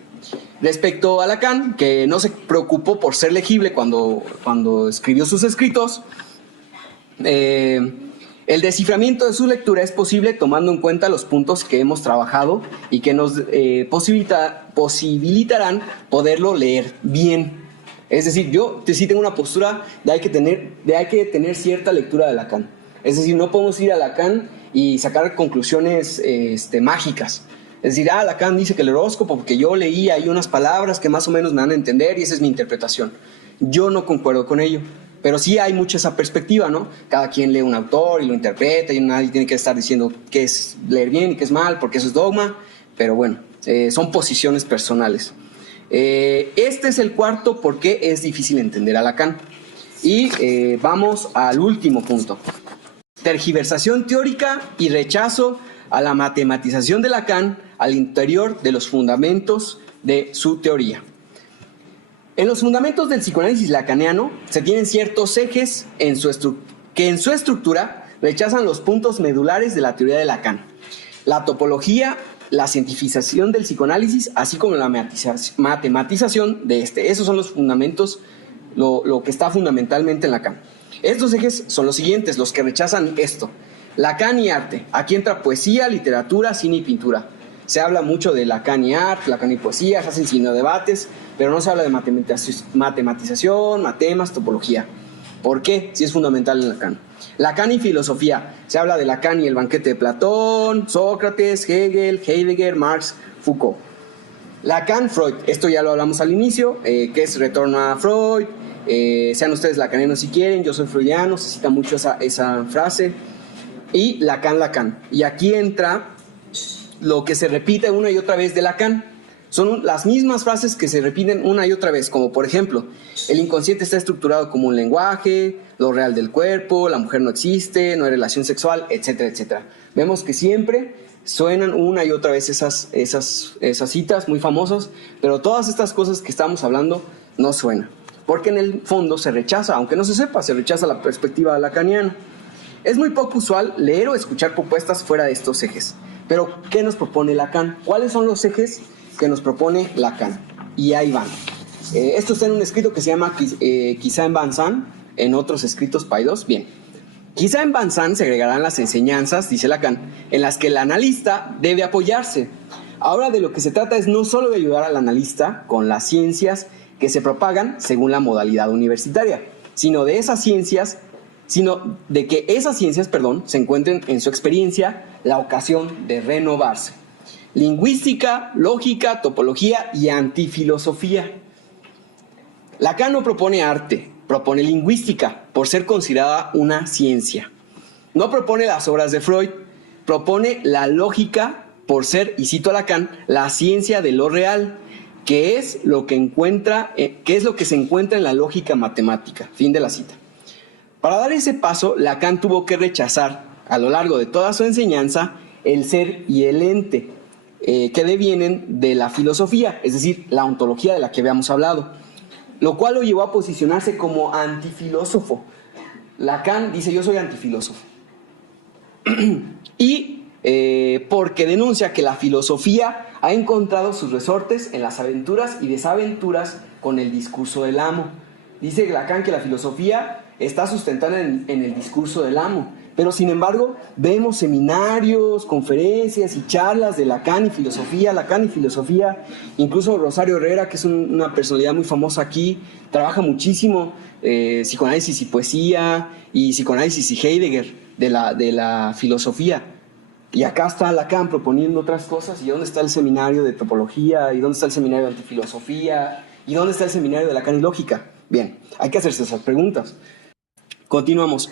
Respecto a Lacan, que no se preocupó por ser legible cuando escribió sus escritos, el desciframiento de su lectura es posible tomando en cuenta los puntos que hemos trabajado y que nos posibilitarán poderlo leer bien. Es decir, yo sí tengo una postura de hay que tener cierta lectura de Lacan. Es decir, no podemos ir a Lacan y sacar conclusiones mágicas. Es decir, Lacan dice que el horóscopo, porque yo leí ahí unas palabras que más o menos me dan a entender y esa es mi interpretación. Yo no concuerdo con ello, pero sí hay mucha esa perspectiva, ¿no? Cada quien lee un autor y lo interpreta y nadie tiene que estar diciendo qué es leer bien y qué es mal, porque eso es dogma, pero bueno, son posiciones personales. Este es el cuarto por qué es difícil entender a Lacan. Y vamos al último punto. Tergiversación teórica y rechazo a la matematización de Lacan al interior de los fundamentos de su teoría. En los fundamentos del psicoanálisis lacaniano se tienen ciertos ejes que en su estructura rechazan los puntos medulares de la teoría de Lacan. La topología, la cientificación del psicoanálisis, así como la matematización de este. Esos son los fundamentos, lo que está fundamentalmente en Lacan. Estos ejes son los siguientes, los que rechazan esto. Lacan y arte. Aquí entra poesía, literatura, cine y pintura. Se habla mucho de Lacan y arte, Lacan y poesía, se hacen sino debates, pero no se habla de matematización, matemas, topología. ¿Por qué? Si es fundamental en Lacan. Lacan y filosofía. Se habla de Lacan y el banquete de Platón, Sócrates, Hegel, Heidegger, Marx, Foucault. Lacan, Freud. Esto ya lo hablamos al inicio, que es retorno a Freud. Sean ustedes lacanianos si quieren, yo soy freudiano, se cita mucho esa frase. Y Lacan. Y aquí entra lo que se repite una y otra vez de Lacan. Son las mismas frases que se repiten una y otra vez, como por ejemplo, el inconsciente está estructurado como un lenguaje, lo real del cuerpo, la mujer no existe, no hay relación sexual, etcétera, etcétera. Vemos que siempre suenan una y otra vez esas citas muy famosas, pero todas estas cosas que estamos hablando no suenan, porque en el fondo se rechaza, aunque no se sepa, se rechaza la perspectiva lacaniana. Es muy poco usual leer o escuchar propuestas fuera de estos ejes. Pero, ¿qué nos propone Lacan? ¿Cuáles son los ejes que nos propone Lacan? Y ahí van. Esto está en un escrito que se llama Quizá en Banzan, en otros escritos Paidós. Bien. Quizá en Banzan se agregarán las enseñanzas, dice Lacan, en las que el analista debe apoyarse. Ahora de lo que se trata es no solo de ayudar al analista con las ciencias que se propagan según la modalidad universitaria, sino de que esas ciencias, se encuentren en su experiencia la ocasión de renovarse. Lingüística, lógica, topología y antifilosofía. Lacan no propone arte, propone lingüística, por ser considerada una ciencia. No propone las obras de Freud, propone la lógica, por ser, y cito a Lacan, la ciencia de lo real, que es lo que se encuentra en la lógica matemática. Fin de la cita. Para dar ese paso, Lacan tuvo que rechazar, a lo largo de toda su enseñanza, el ser y el ente, que devienen de la filosofía, es decir, la ontología de la que habíamos hablado, lo cual lo llevó a posicionarse como antifilósofo. Lacan dice, yo soy antifilósofo. Y porque denuncia que la filosofía ha encontrado sus resortes en las aventuras y desaventuras con el discurso del amo. Dice Lacan que la filosofía está sustentada en el discurso del amo. Pero sin embargo, vemos seminarios, conferencias y charlas de Lacan y filosofía. Incluso Rosario Herrera, que es una personalidad muy famosa aquí, trabaja muchísimo psicoanálisis y poesía, y psicoanálisis y Heidegger de la filosofía. Y acá está Lacan proponiendo otras cosas. ¿Y dónde está el seminario de topología? ¿Y dónde está el seminario de antifilosofía? ¿Y dónde está el seminario de Lacan y lógica? Bien, hay que hacerse esas preguntas. Continuamos.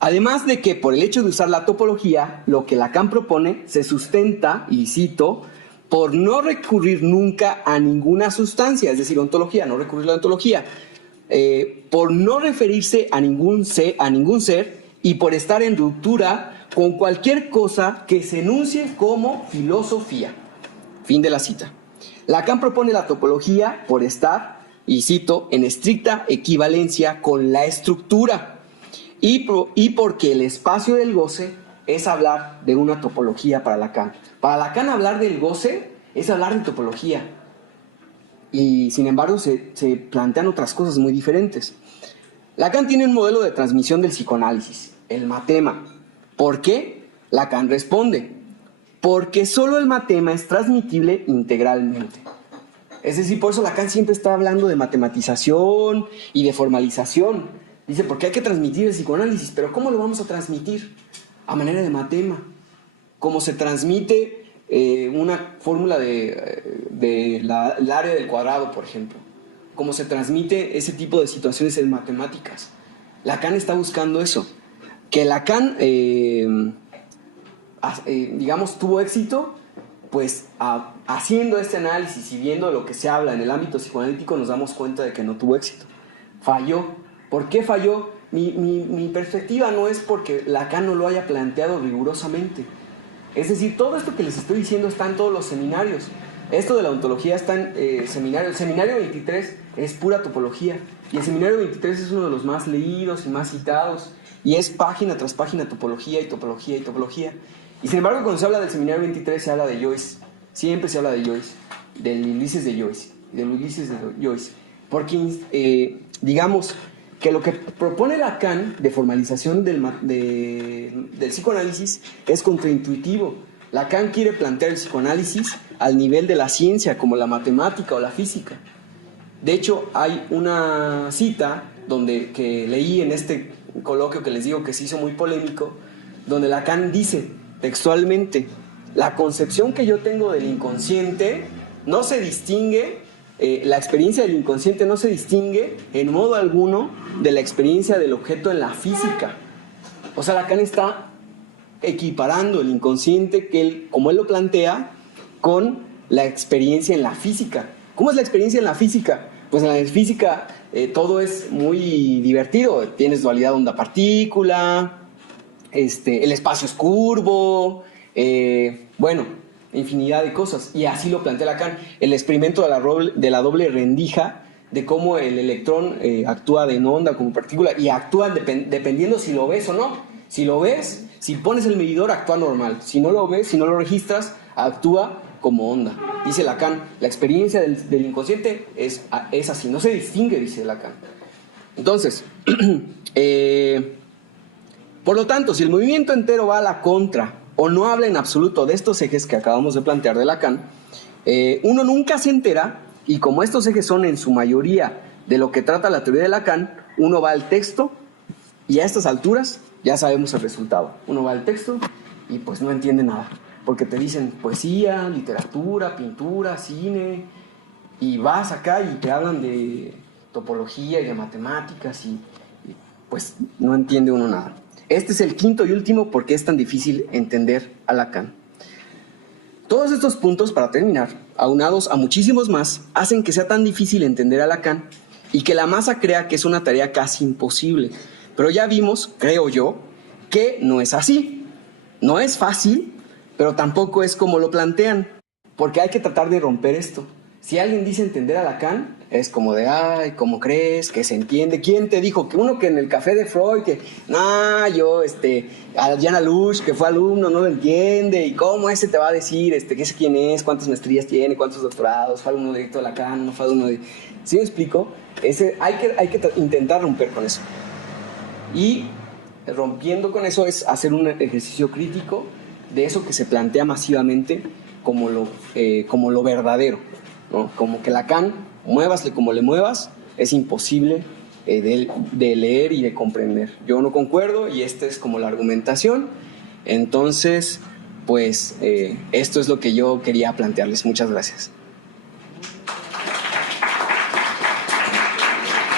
Además de que por el hecho de usar la topología, lo que Lacan propone se sustenta, y cito, por no recurrir nunca a ninguna sustancia, es decir, ontología, no recurrir a la ontología, por no referirse a ningún ser y por estar en ruptura con cualquier cosa que se enuncie como filosofía. Fin de la cita. Lacan propone la topología por estar, y cito, en estricta equivalencia con la estructura, y porque el espacio del goce es hablar de una topología para Lacan. Para Lacan hablar del goce es hablar de topología. Y sin embargo se plantean otras cosas muy diferentes. Lacan tiene un modelo de transmisión del psicoanálisis, el matema. ¿Por qué? Lacan responde: porque solo el matema es transmitible integralmente. Es decir, por eso Lacan siempre está hablando de matematización y de formalización. Dice, porque hay que transmitir el psicoanálisis, pero ¿cómo lo vamos a transmitir? A manera de matema. Como se transmite una fórmula del área del cuadrado, por ejemplo. Como se transmite ese tipo de situaciones en matemáticas. Lacan está buscando eso. Que Lacan, digamos, tuvo éxito, pues haciendo este análisis y viendo lo que se habla en el ámbito psicoanalítico, nos damos cuenta de que no tuvo éxito. Falló. ¿Por qué falló? Mi perspectiva no es porque Lacan no lo haya planteado rigurosamente. Es decir, todo esto que les estoy diciendo está en todos los seminarios. Esto de la ontología está en seminario. El seminario 23 es pura topología. Y el seminario 23 es uno de los más leídos y más citados. Y es página tras página topología y topología y topología. Y sin embargo, cuando se habla del seminario 23 se habla de Joyce. Siempre se habla de Joyce. Del Ulises de Joyce. Del Ulises de Joyce. Porque, digamos, que lo que propone Lacan de formalización del psicoanálisis es contraintuitivo. Lacan quiere plantear el psicoanálisis al nivel de la ciencia, como la matemática o la física. De hecho, hay una cita que leí en este coloquio que les digo que se hizo muy polémico, donde Lacan dice textualmente: la concepción que yo tengo del inconsciente no se distingue, la experiencia del inconsciente no se distingue en modo alguno de la experiencia del objeto en la física. O sea, Lacan está equiparando el inconsciente, como él lo plantea, con la experiencia en la física. ¿Cómo es la experiencia en la física? Pues en la física todo es muy divertido. Tienes dualidad onda-partícula, el espacio es curvo, infinidad de cosas. Y así lo plantea Lacan. El experimento de la doble rendija, de cómo el electrón actúa de onda como partícula, y actúa dependiendo si lo ves o no. Si lo ves, si pones el medidor, actúa normal. Si no lo ves, si no lo registras, actúa como onda. Dice Lacan, la experiencia del inconsciente es así, no se distingue, dice Lacan. Entonces, por lo tanto, si el movimiento entero va a la contra o no habla en absoluto de estos ejes que acabamos de plantear de Lacan, uno nunca se entera, y como estos ejes son en su mayoría de lo que trata la teoría de Lacan, uno va al texto y a estas alturas ya sabemos el resultado. Uno va al texto y pues no entiende nada, porque te dicen poesía, literatura, pintura, cine, y vas acá y te hablan de topología y de matemáticas y pues no entiende uno nada. Este es el quinto y último porque es tan difícil entender a Lacan. Todos estos puntos, para terminar, aunados a muchísimos más, hacen que sea tan difícil entender a Lacan y que la masa crea que es una tarea casi imposible. Pero ya vimos, creo yo, que no es así. No es fácil, pero tampoco es como lo plantean, porque hay que tratar de romper esto. Si alguien dice entender a Lacan, es como de, ay, ¿cómo crees? ¿Que se entiende? ¿Quién te dijo? Que uno que en el café de Freud, que, yo, a Diana Lush, que fue alumno, no lo entiende. ¿Y cómo ese te va a decir, qué sé quién es, cuántas maestrías tiene, cuántos doctorados, fue alumno directo de Lacan, no fue alumno de... ¿Sí me explico? Hay que intentar romper con eso. Y rompiendo con eso es hacer un ejercicio crítico de eso que se plantea masivamente como lo verdadero, ¿no? Como que Lacan, muévasle como le muevas, es imposible de leer y de comprender. Yo no concuerdo y esta es como la argumentación. Entonces, pues esto es lo que yo quería plantearles. Muchas gracias.